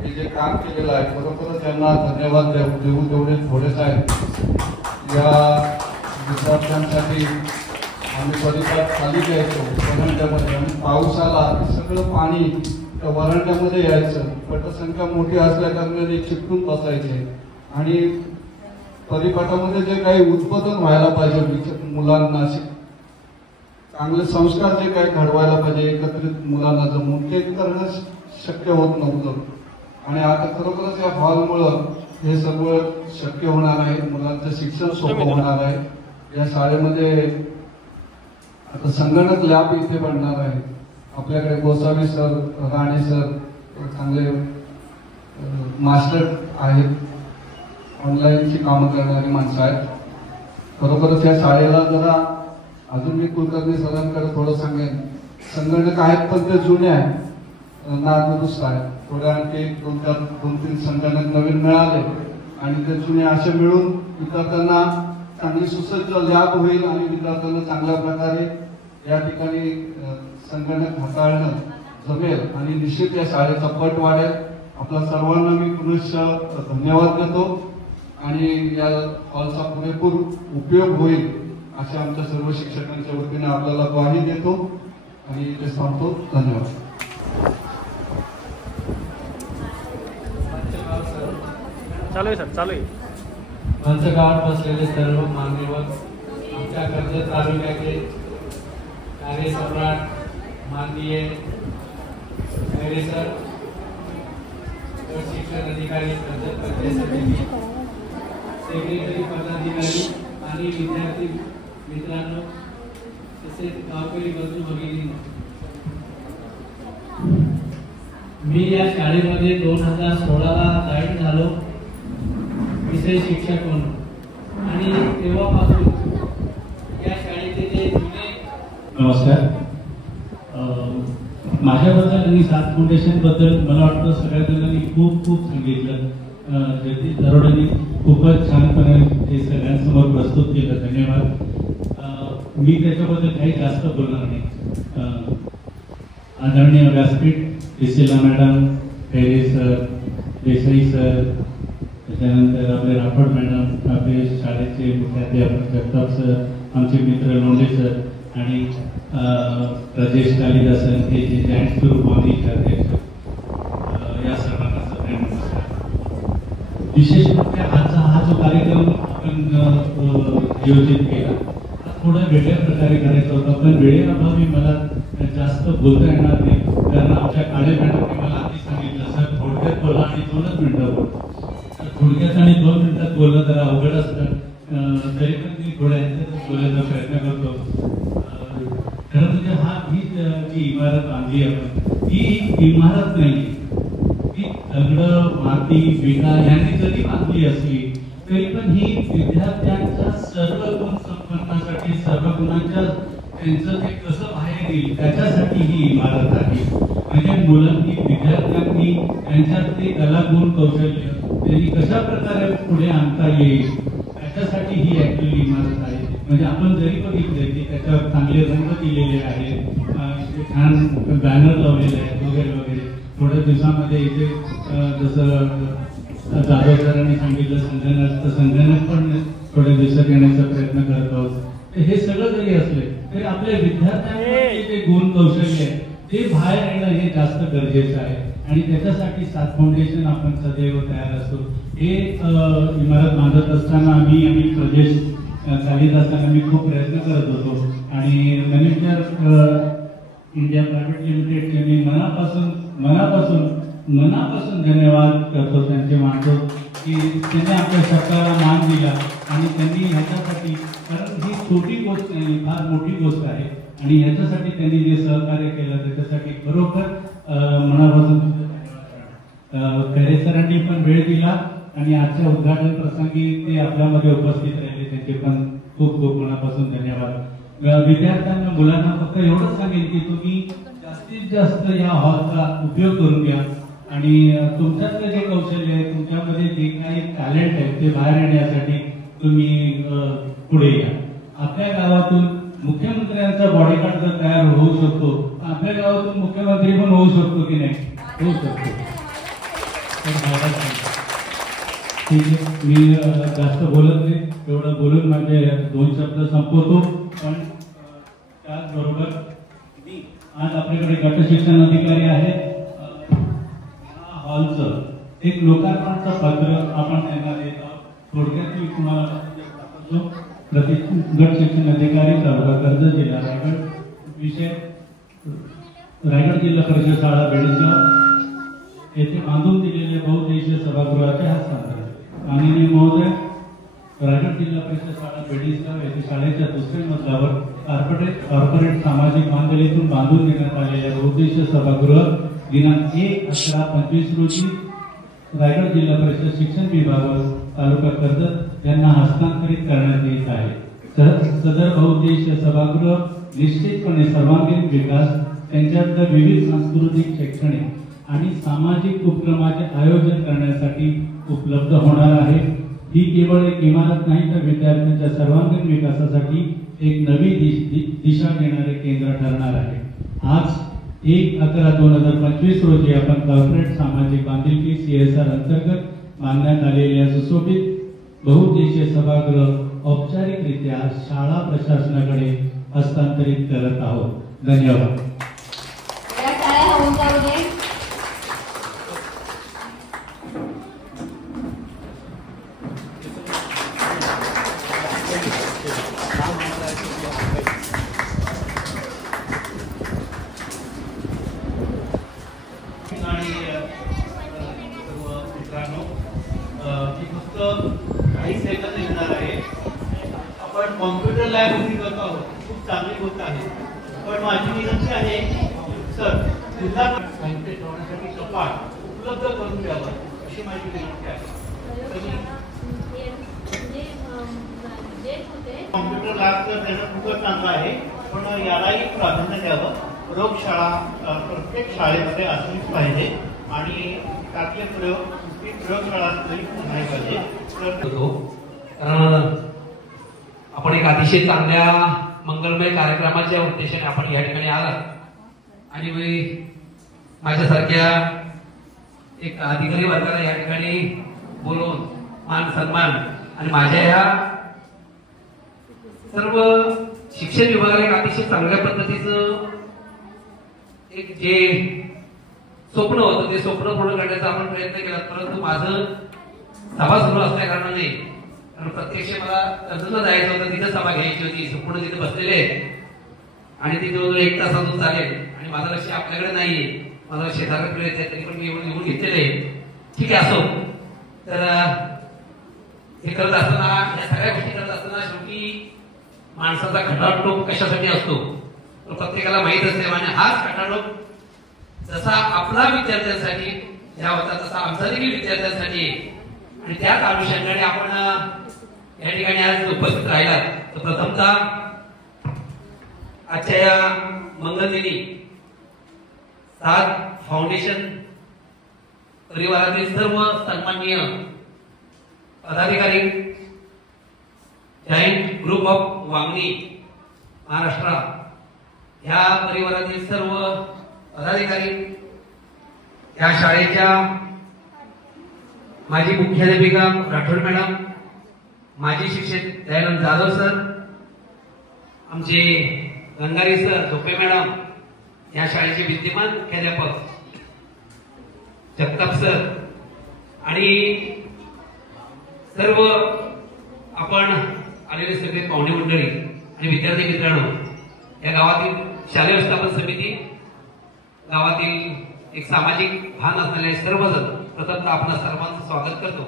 हे जे काम केलेलं आहे, खरोखरच त्यांना धन्यवाद देऊ तेवढे थोडेच आहेत. या विद्यार्थ्यांसाठी आम्ही परिसरात खाली घ्यायचो वरांड्यामध्ये, आणि पाऊस आला की सगळं पाणी त्या वरांड्यामध्ये यायचं. पटसंख्या मोठी असल्या कारणाने चिकटून बसायचे, आणि परिपाठामध्ये जे काही उत्पादन व्हायला पाहिजे, मुलांना चांगले संस्कार जे काही घडवायला पाहिजे एकत्रित मुलांना जमून, ते करणं शक्य होत नव्हतं. आणि आता खरोखरच या हॉलमुळं हे सर्व शक्य होणार आहे. मुलांचं शिक्षण सोपं होणार आहे. या शाळेमध्ये आता संगणक लॅब इथे बनणार आहे. आपल्याकडे गोसावी सर, राणे सर चांगले मास्टर आहेत, ऑनलाईनची कामं करणारी माणसं आहेत. खरोखरच या शाळेला जरा अजून मी कुलकर्णी सरांकडे थोडं सांगेन, संगणक आहेत पण ते जुने आहेत, नादुरुस्त आहेत. थोड्या आणखी 2-3 संगणक नवीन मिळाले आणि ते जुने असे मिळून विद्यार्थ्यांना चांगली सुसज्ज लॅब होईल आणि विद्यार्थ्यांना चांगल्या प्रकारे या ठिकाणी संगणक हाताळणं जमेल आणि निश्चित या शाळेचा पट वाढेल. आपल्या सर्वांना मी पुनश्च धन्यवाद देतो आणि या हॉलचा पुरेपूर उपयोग होईल अशा आमच्या सर्व शिक्षकांच्या वतीने आपल्याला ग्वाही देतो आणि इथे थांबतो. धन्यवाद. चालू आहे सर, चालू आहे. मंचगावात बसलेले सर्व मान्यवर, आमच्या कर्जत तालुक्याचे कार्यसम्राट माननीय खैरे सर, शिक्षण अधिकारी, कर्जत पंचायत समिती, सेक्रेटरी पदाधिकारी आणि विद्यार्थी मित्रांनो, तसेच गावकरी बंधू भगिनींनो, मी या शाळेमध्ये 2016ला जॉईन झालो विषय शिक्षक म्हणून, आणि तेव्हापासून या शाळेचे जे जुने. नमस्कार. माझ्याबद्दल आणि सात फाउंडेशन बद्दल मला वाटतं सगळ्या जणांनी खूप सांगितलं. जगदीश दरोडेंनी खूपच छानपणे हे सगळ्यांसमोर प्रस्तुत केलं. धन्यवाद. मी त्याच्याबद्दल काही जास्त बोलणार नाही. आदरणीय व्यासपीठ विसेला madam, Khaire sir, Desai sir, त्याच्यानंतर आपले राठोड मॅडम, आपले शाळेचे मुख्याध्यापक जगताप सर, आमचे मित्र लोंढे सर आणि राजेश कालिदासन हे जे जॉईंट ग्रुप मागीचे अध्यक्ष, या सर्वांना सगळे नमस्कार. विशेष म्हणजे आजचा हा जो कार्यक्रम आपण नियोजित केला थोडा वेगळ्या प्रकारे करायचा होता, पण वेळेअभावी मला जास्त बोलता येणार नाही, कारण आमच्या काळे मॅडमने मला आधी सांगितलं सर थोडक्यात बोला आणि 2च मिनिटं बोला. थोडक्यात आणि 2 मिनिटात बोलणं जरा अवघड असतं, तरी पण मी थोड्या ह्याच्यातच बोलायचा प्रयत्न करतो. खरं म्हणजे ही जी इमारत बांधली आपण, ही इमारत नाही, ती दगड, माती, विटा यांनी जरी बांधली असली तरी पण ही विद्यार्थ्यांच्या सर्व गुण संपन्नासाठी, सर्व गुणांच्या त्यांचं ते कसं बाहेर येईल त्याच्यासाठी ही इमारत आहे. म्हणजे मुलांनी, विद्यार्थ्यांनी त्यांच्यात ते कलागुण, कौशल्य त्यांनी कशा प्रकारे पुढे आणता येईल त्याच्यासाठी ही ऍक्च्युअली इमारत आहे. म्हणजे आपण जरी बघितले की त्याच्यावर चांगले रंग दिलेले आहेत, छान बॅनर लावलेले आहेत वगैरे वगैरे. थोड्या दिवसामध्ये इथे जसं जाधव सरांनी सांगितलं संगणक, तर संगणक पण थोड्या दिवसात येण्याचा प्रयत्न करत आहोत. हे सगळं जरी असले तरी आपल्या विद्यार्थ्यांमध्ये जे गुण कौशल्य आहे ते बाहेर येणं हे जास्त गरजेचं आहे आणि त्याच्यासाठी सात फाउंडेशन आपण सदैव तयार असतो. हे इमारत बांधत असताना मी आणि प्रदेश कालिदासांना मी खूप प्रयत्न करत होतो आणि मॅनेजर इंडिया प्रायव्हेट लिमिटेडचे मी मनापासून धन्यवाद करतो, त्यांचे मानतो. की त्यांनी आपल्या शब्दाला मान दिला आणि त्यांनी ह्याच्यासाठी, कारण ही छोटी गोष्ट नाही, फार मोठी गोष्ट आहे आणि ह्याच्यासाठी त्यांनी जे सहकार्य केलं त्याच्यासाठी खरोखर मनापासून खैरे सरांनी पण वेळ दिला आणि आजच्या उद्घाटन प्रसंगी ते आपल्यामध्ये उपस्थित राहिले, त्यांचे पण खूप खूप मनापासून धन्यवाद. विद्यार्थ्यांना, मुलांना फक्त एवढंच सांगेन की तुम्ही जास्तीत जास्त या हॉलचा उपयोग करून घ्या आणि तुमच्यातलं जे कौशल्य आहे, तुमच्यामध्ये जे काही टॅलेंट आहे ते बाहेर येण्यासाठी तुम्ही पुढे या. आपल्या गावातून मुख्यमंत्र्यांचा बॉडीगार्ड जर तयार होऊ शकतो, आपल्या गावातून मुख्यमंत्री पण होऊ शकतो की नाही? होऊ शकतो. ठीक आहे, मी जास्त बोलत नाही, एवढं बोलून माझे 2 शब्द संपवतो. पण त्याचबरोबर आज आपल्याकडे गट शिक्षण अधिकारी आहेत. हॉलचं एक लोकार्पणचं पत्र आपण त्यांना देत आहोत. थोडक्यात मी तुम्हाला गट शिक्षण अधिकारी तालुका कर्जत जिल्हा रायगड, विषय रायगड जिल्हा परिषद शाळा बेडगाव येथे बांधून दिलेल्या बहुउद्देशीय सभागृहाचे हस्तांतरण. माननीय महोदय, रायगड जिल्हा परिषद शाळा बेडगाव येथे शाळेच्या दुसऱ्या मजल्यावर कॉर्पोरेट सामाजिक बांधलेतून बांधून देण्यात आलेल्या बहुउद्देशीय सभागृह दिनांक 1/11/25 रोजी रायगड जिल्हा परिषद शिक्षण विभाग तालुका कर्जत यांना हस्तांतरित करण्यात येत आहे. सदर बहुउद्देशीय सभागृह निश्चितपणे सर्वांगीण विकास, त्यांच्यातल्या विविध सांस्कृतिक, शैक्षणिक आणि सामाजिक उपक्रमाचे आयोजन करण्यासाठी उपलब्ध होणार आहे. ही केवळ एक इमारत नाही, तर विद्यार्थ्यांच्या सर्वांगीण विकासासाठी एक नवी दिशा देणारे केंद्र ठरणार आहे. आज 1/11/2025 रोजी आपण कॉर्पोरेट सामाजिक बांधिलकी CSR अंतर्गत बांधण्यात आलेल्या सुशोभित बहुउद्देशीय सभागृह औपचारिकरित्या शाळा प्रशासनाकडे हस्तांतरित करत आहोत. धन्यवाद. काही सेकंद येणार आहे. आपण कॉम्प्युटर लॅब उभी करत आहोत, खूप चांगली गोष्ट आहे. पण माझी विनंती आहे सर, जिल्हा साहित्य ठेवण्यासाठी कपाट उपलब्ध करून द्यावं अशी माझी विनंती आहे. कॉम्प्युटर लॅब तर त्यानं खूपच चांगला आहे, पण यालाही प्राधान्य द्यावं. प्रयोगशाळा प्रत्येक शाळेमध्ये असलीच पाहिजे आणि त्यातले प्रयोगशाळा नाही पाहिजे. कारण आपण एक अतिशय चांगल्या मंगलमय कार्यक्रमाच्या उद्देशाने आपण या ठिकाणी आलात आणि मी माझ्यासारख्या एक अधिकारी वर्गाला या ठिकाणी बोलवून मान सन्मान आणि माझ्या या सर्व शिक्षण विभागाला एक अतिशय चांगल्या पद्धतीचं एक जे स्वप्न होतं ते स्वप्न पूर्ण करण्याचा आपण प्रयत्न केला. परंतु माझं सभा सुरू असल्या कारणाने, कारण प्रत्यक्ष मला कर्जतला जायचं होतं, तिथं सभा घ्यायची होती, संपूर्ण तिथे बसलेले आणि ती जवळजवळ 1 तासातून चालेल आणि माझं लक्ष आपल्याकडे नाहीये, माझं शेजाऱ्याकडे येते, तरी पण मी येऊन घेतलेले. ठीक आहे, असो. तर हे करत असताना, या सगळ्या गोष्टी करत असताना शेवटी माणसाचा खटाटोप कशासाठी असतो तर प्रत्येकाला माहित असते. आणि हाच खटाटोप जसा आपला विद्यार्थ्यांसाठी या होता तसा आमचा देखील विद्यार्थ्यांसाठी आणि त्याच अनुषंगाने आपण या ठिकाणी आज उपस्थित राहिलात. तर प्रथमतः आजच्या या मंगलदिनी 7 फाउंडेशन परिवारातील सर्व सन्माननीय पदाधिकारी, joint group of Vangani Maharashtra ह्या परिवारातील सर्व पदाधिकारी, या शाळेच्या माजी मुख्याध्यापिका राठोड मॅडम, माजी शिक्षक दयानंद जाधव सर, आमचे गंगारी सर, झोपे मॅडम, या शाळेचे विद्यमान मुख्याध्यापक जगताप सर आणि सर्व आपण आलेले सगळे पाहुणे मंडळी आणि विद्यार्थी मित्रांनो, या गावातील शालेय व्यवस्थापन समिती, गावातील एक सामाजिक भान असलेले सर्वजण, प्रथमतः आपण सर्वांचं स्वागत करतो.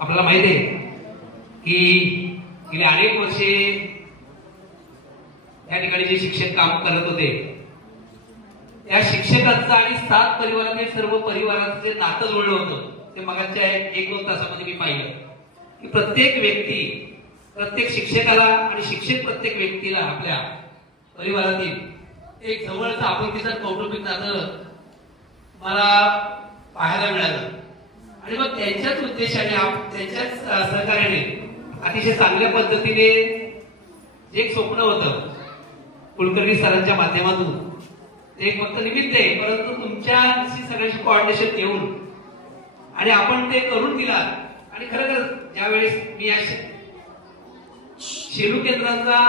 आपल्याला माहिती आहे की गेली अनेक वर्षे या ठिकाणी जे शिक्षक काम करत होते त्या शिक्षकांचं आणि 7 परिवारातील सर्व परिवाराचं जे नातं जोडलं होतं ते मगाच्या 1-2 तासामध्ये मी पाहिलं की प्रत्येक व्यक्ती प्रत्येक शिक्षकाला आणि शिक्षक प्रत्येक व्यक्तीला आपल्या परिवारातील एक जवळचं आपुलकीचं कौटुंबिक नातं मला पाहायला मिळालं. आणि मग त्यांच्याच उद्देशाने त्यांच्याच सहकार्याने अतिशय चांगल्या पद्धतीने जे एक स्वप्न होतं कुलकर्णी सरांच्या माध्यमातून ते एक फक्त निमित्त आहे, परंतु तुमच्याशी सगळ्यांशी कोऑर्डिनेशन घेऊन आणि आपण ते करून दिला. आणि खरं ज्यावेळेस मी या शेलू केंद्राचा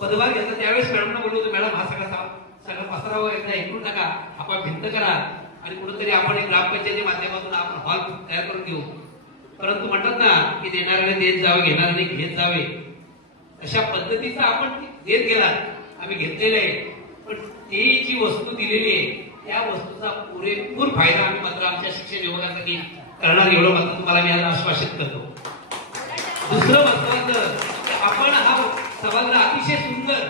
पदभार घेतला त्यावेळेस मॅडमना बोललो होतो, मॅडम हा सगळा पसरावा एकदा ऐकून टाका, आपण भिंत करा आणि कुठेतरी आपण एक ग्रामपंचायतीच्या माध्यमातून आपण हॉल तयार करून देऊ. परंतु म्हणतात ना की देणाऱ्याने देत जावे घेणाऱ्याने घेत जावे, अशा पद्धतीचा आपण देत गेला, आम्ही घेतलेलं आहे. पण ती जी वस्तू दिलेली आहे त्या वस्तूचा पुरेपूर फायदा आम्ही मात्र आमच्या शिक्षण विभागासाठी करणार, एवढं मात्र तुम्हाला मी आज आश्वासित करतो. दुसरं महत्वाचं की आपण हा सभागृह अतिशय सुंदर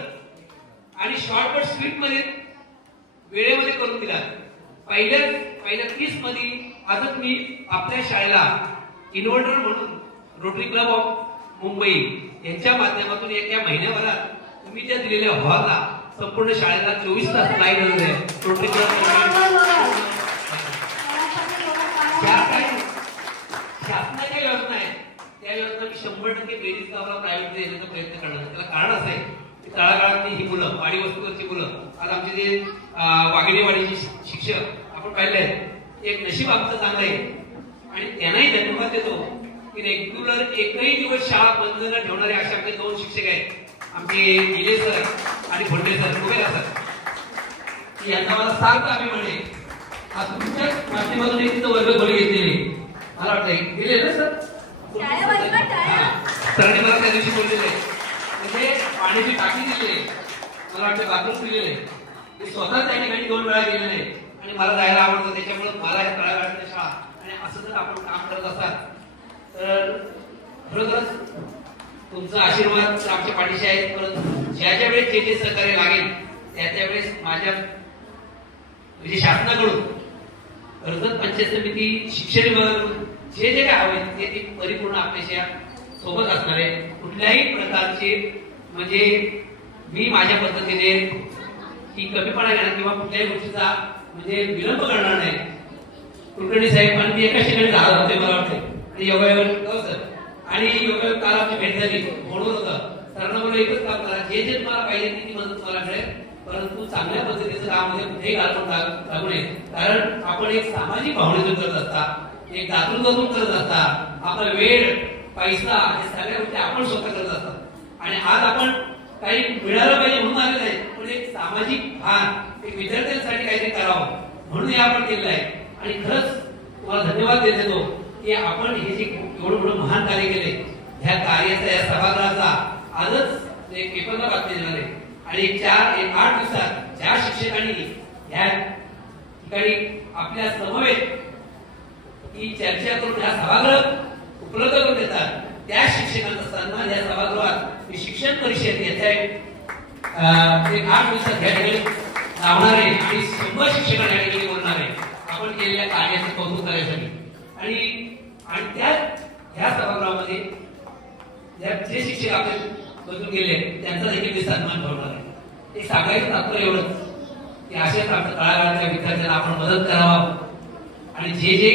आणि शॉर्टकट स्पीड मध्ये वेळेमध्ये करून दिला. पहिल्या 30 मध्ये आजच मी आपल्या शाळेला इन्व्हर्टर म्हणून रोटरी क्लब ऑफ मुंबई यांच्या माध्यमातून एका महिन्याभरात तुम्ही ज्या दिलेल्या हॉलला संपूर्ण शाळेला 24 तास लाईट आहे. रोटरी क्लब शासनाच्या योजना आहेत त्या योजना मी 100% बेरीज गावाला प्रायव्हेट देण्याचा प्रयत्न करणार. त्याला कारण असं आहे की तळागाळातली ही मुलं वाडी वस्तूवरची मुलं आज आमचे जे वाघिणीवाडीचे शिक्षक आपण पाहिले आहेत, एक नशीब आमचं चांगलं आहे आणि त्यांनाही धन्यवाद देतो की रेग्युलर एकही दिवस शाळा बंद न ठेवणारे असे आपले 2 शिक्षक आहेत, आमचे गिले सर आणि भोंडे सर, कुबेरा सर. यांना मला सार्थ अभिमान आहे. आज तुमच्याच माध्यमातून एक तिथं वर्ग खोली घेतलेली मला वाटतं गेले ना सर, सरांनी मला त्या दिवशी बोललेले म्हणजे पाण्याची टाकी दिलेली, मला वाटतं बाथरूम दिलेले, मी स्वतः त्या ठिकाणी 2 वेळा गेलेले आणि मला जायला आवडतं. त्याच्यामुळे मला हे तळागाळातल्या शाळा आणि असं जर आपण काम करत असाल तर खरोखरच तुमचा आशीर्वाद आमच्या पाठीशी आहे. परंतु ज्या वेळेस जे सहकार्य लागेल त्या वेळेस माझ्या म्हणजे शासनाकडून कर्जत पंचायत समिती शिक्षण विभागाकडून जे काय हवे ते परिपूर्ण आपल्याच्या सोबत असणार आहे. कुठल्याही प्रकारचे म्हणजे मी माझ्या पद्धतीने की कमीपणा घेणार किंवा कुठल्याही गोष्टीचा म्हणजे विलंब करणार नाही. कुलकर्णी साहेब आणि मी एकाच ठिकाणी राहत होते मला वाटते आणि योगायोग सर आणि योगायोग काल आमची भेट झाली म्हणून होतं. सरांना मला एकच काम करा, जे तुम्हाला पाहिजे ती मदत तुम्हाला मिळेल, परंतु चांगल्या पद्धतीचं कामामध्ये कुठेही घालून लागू नये. कारण आपण एक सामाजिक भावनेतून करत असता, एक दातृत्वातून करत असता, आपला वेळ पैसा हे सगळ्या गोष्टी आपण स्वतः करत असतात आणि आज आपण काही मिळालं पाहिजे म्हणून आले नाही, पण एक सामाजिक भान एक विद्यार्थ्यांसाठी काहीतरी करावं म्हणून हे आपण केलेलं आहे. आणि खरंच तुम्हाला धन्यवाद देतो की आपण हे जे एवढं मोठं महान कार्य केले ह्या कार्याचा या सभागृहाचा आजच एक पेपरला बातमी देणार आहे. आणि 8 दिवसात ज्या शिक्षकांनी ह्या ठिकाणी आपल्या समवेत ही चर्चा करून ह्या सभागृह उपलब्ध करून देतात त्या शिक्षकांचा सन्मान या सभागृहात शिक्षण परिषद याच्या 8 दिवसात या ठिकाणी लावणार आहे आणि 100 शिक्षकांना या ठिकाणी बोलणार आहे आपण केलेल्या कार्याचं कौतुक करण्यासाठी. आणि त्या ह्या सभागृहामध्ये जे शिक्षक आपले बदलून गेले त्यांचा देखील सन्मान ठेवणार आहे. एक सांगायचं तात्पर्य एवढंच की अशाच आमच्या तळागाळातल्या विद्यार्थ्यांना आपण मदत करावं आणि जे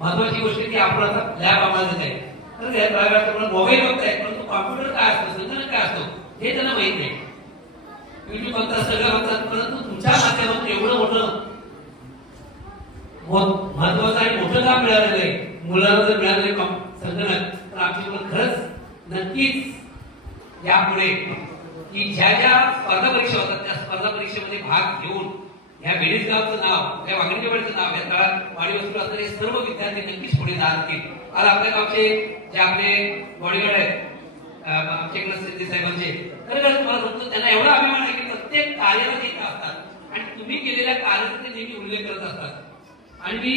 महत्वाची गोष्ट की आपण आता लॅब आम्हाला देत आहे तर त्या तळागाळात मोबाईल बघतायत, परंतु कॉम्प्युटर काय असतो, संगणक काय असतो हे त्यांना माहित नाही. युट्यूब बघतात, सगळं बघतात, परंतु तुमच्या माध्यमातून एवढं मोठं महत्वाचं आणि मोठं काम मिळालेलं आहे. मुलांना जर मिळालेले संगणक तर आमची मुलं खरंच नक्कीच यापुढे की ज्या स्पर्धा परीक्षा होतात त्या स्पर्धा परीक्षेमध्ये भाग घेऊन ह्या बेडीसगावचं नाव, या वाघिणीवाडीचं नाव, या तळात वाडी वस्तू असणारे सर्व विद्यार्थी नक्कीच पुढे जातील. आज आपल्या गावचे जे आपले बॉडीगार्ड आहेत आमच्याकडे सिद्धी साहेबांचे खरं तुम्हाला सांगतो त्यांना एवढा अभिमान आहे की प्रत्येक कार्याला ते असतात आणि तुम्ही केलेल्या कार्याचा ते नेहमी उल्लेख करत असतात. आणि मी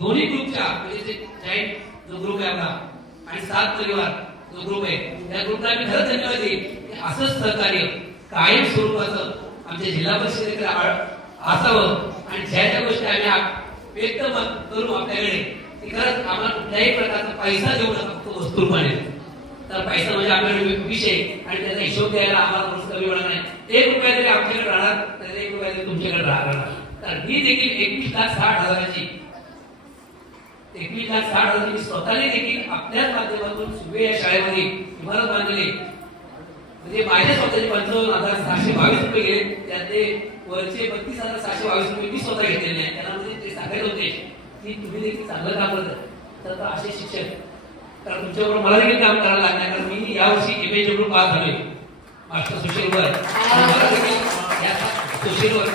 दोन्ही ग्रुपच्या म्हणजे जे जॉईंट जो ग्रुप आहे आपला आणि 7 परिवार जो ग्रुप आहे त्या ग्रुपला मी खरंच धन्यवाद देईन. असंच सहकार्य कायम स्वरूपाचं आमच्या जिल्हा परिषदेकडे असावं आणि ज्या ज्या गोष्टी आम्ही व्यक्त करू आपल्याकडे ते खरंच आम्हाला कुठल्याही प्रकारचा पैसा देऊ नका, फक्त वस्तुरूपाने. तर पैसा म्हणजे आपल्याकडे विषय आणि त्याचा हिशोब द्यायला आम्हाला थोडंसं कमी होणार नाही. 1 रुपया तरी आमच्याकडे राहणार तर 1 रुपया तरी तुमच्याकडे राहणार. तर ही देखील 21,60,000ची 21,60,000 मी स्वतःने देखील आपल्याच माध्यमातून सुबे या शाळेमध्ये इमारत बांधलेली. म्हणजे माझ्या स्वतःचे 55,622 रुपये गेले, त्यातले वरचे 32,622 रुपये मी स्वतः घेतलेले नाही. त्याला म्हणजे ते सांगायचे होते की तुम्ही देखील चांगलं काम करत तर असे शिक्षक, कारण तुमच्याबरोबर मला देखील काम करायला लागणार. कारण मी यावर्षी MA पास झालोय मास्टर सोशलवर. मला देखील या सोशलवर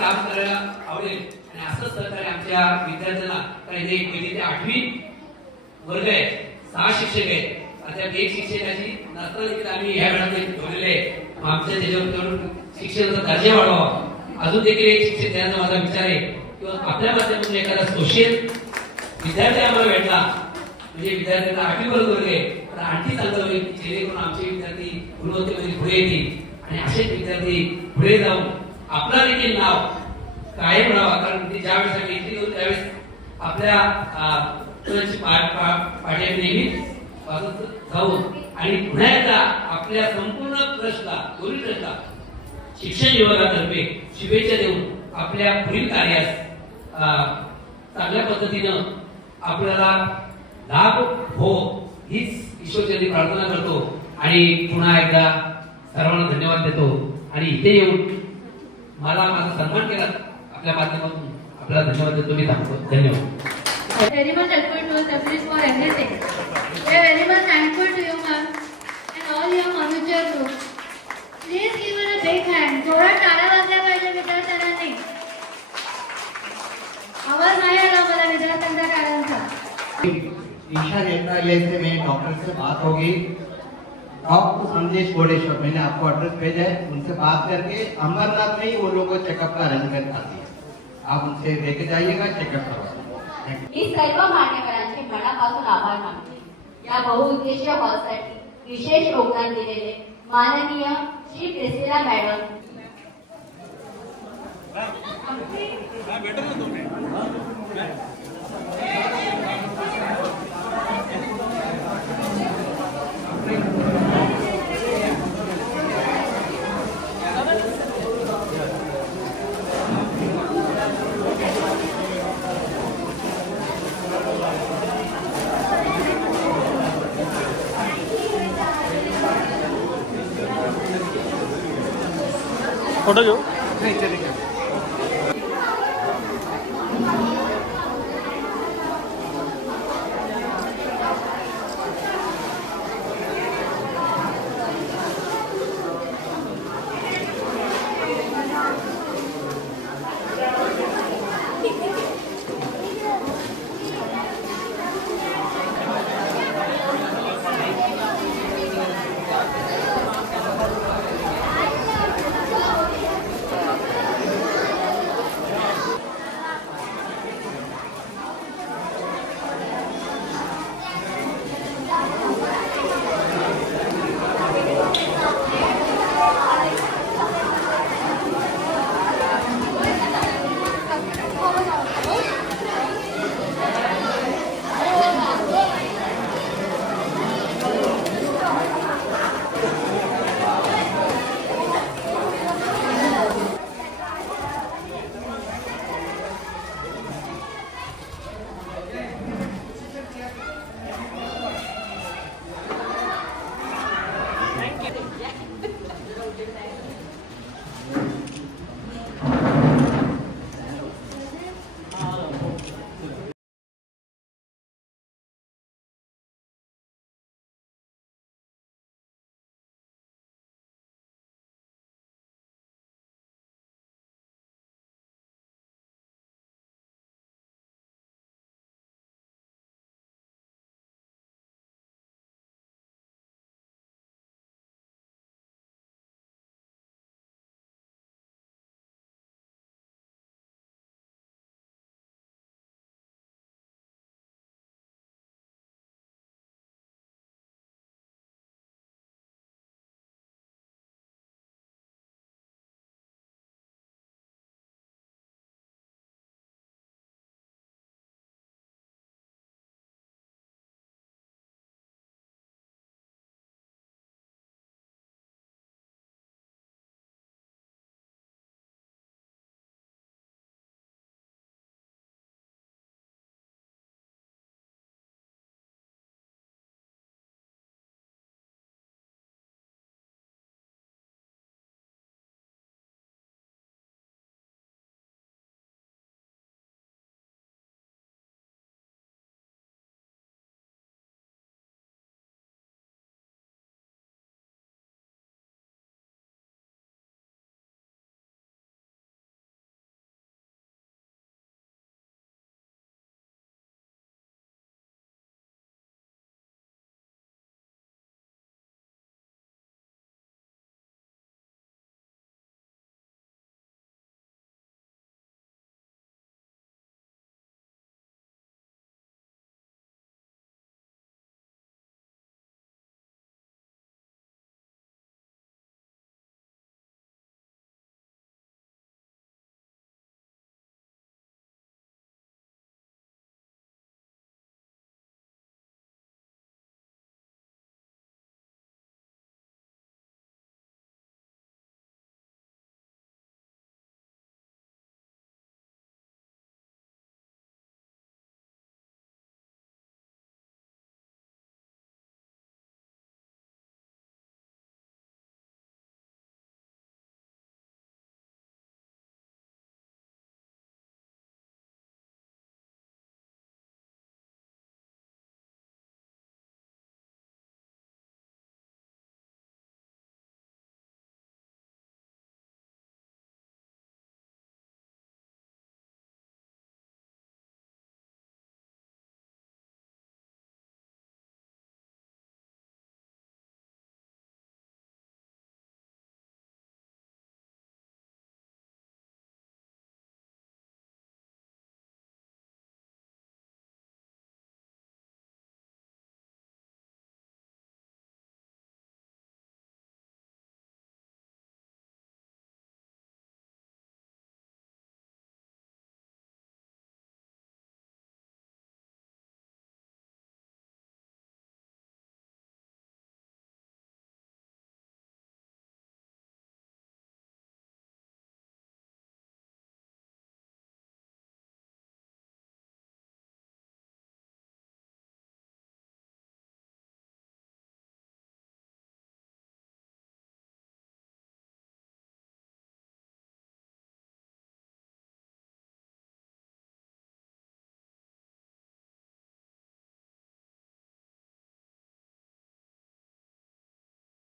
काम करायला आवडेल आणि असंच सहकार्य आमच्या विद्यार्थ्यांना. कारण हे 1ली ते 8वी वर्ग आहे, 6 शिक्षक आहेत. आता 1 शिक्षकाची नसताना देखील आम्ही ह्या मॅडमने ठेवलेले आहे. आमच्या त्याच्यावर शिक्षणाचा दर्जा वाढवावा, अजून देखील 1 शिक्षक देण्याचा माझा विचार आहे. किंवा आपल्या माध्यमातून एखादा सोशल विद्यार्थी आम्हाला भेटला म्हणजे विद्यार्थ्यांना 8वी वर्ग आहे तर आणखी चांगलं होईल, जेणेकरून आमचे विद्यार्थी गुणवत्तेमध्ये पुढे येतील आणि असेच विद्यार्थी पुढे जाऊन आपला देखील नाव कायम राहावा. कारण ते ज्यावेळेस आम्ही एंट्री करू त्यावेळेस आपल्या पाठी नेहमी जाऊन आणि पुन्हा एकदा आपल्या संपूर्ण ट्रस्टला, दोन्ही ट्रस्टला शिक्षण विभागातर्फे शुभेच्छा देऊन आपल्या पुढील कार्यास चांगल्या पद्धतीनं आपल्याला लाभ हो हीच ईश्वरचरणी प्रार्थना करतो आणि पुन्हा एकदा सर्वांना धन्यवाद देतो. आणि इथे येऊन मला माझा सन्मान केला आपल्या माध्यमातून आपल्याला धन्यवाद देतो. मी थांबतो. धन्यवाद. Very much helpful to us, Sabris, for everything. We are very much thankful to you, ma'am, and all your Manucher group. Please give us a big hand. थोडा टाळ्या वाजल्या पाहिजे विद्यार्थ्यांनी. आवाज नाही आला मला विद्यार्थ्यांच्या टाळ्यांचा. ईशा नेत्रालय से मेरी डॉक्टर से बात होगी. डॉक्टर संदेश गोडेश्वर, मैंने आपको एड्रेस भेजा है, उनसे बात करके अमरनाथ में ही वो लोगों को चेकअप का अरेंजमेंट कर दिया. आप उनसे लेके जाइएगा, चेकअप करवा. मी सर्व मान्यवरांचे मनापासून आभार मानते. या बहुउद्देशीय हॉलसाठी विशेष योगदान दिलेले माननीय श्री प्रिसिला मॅडम, फोटो घेऊ.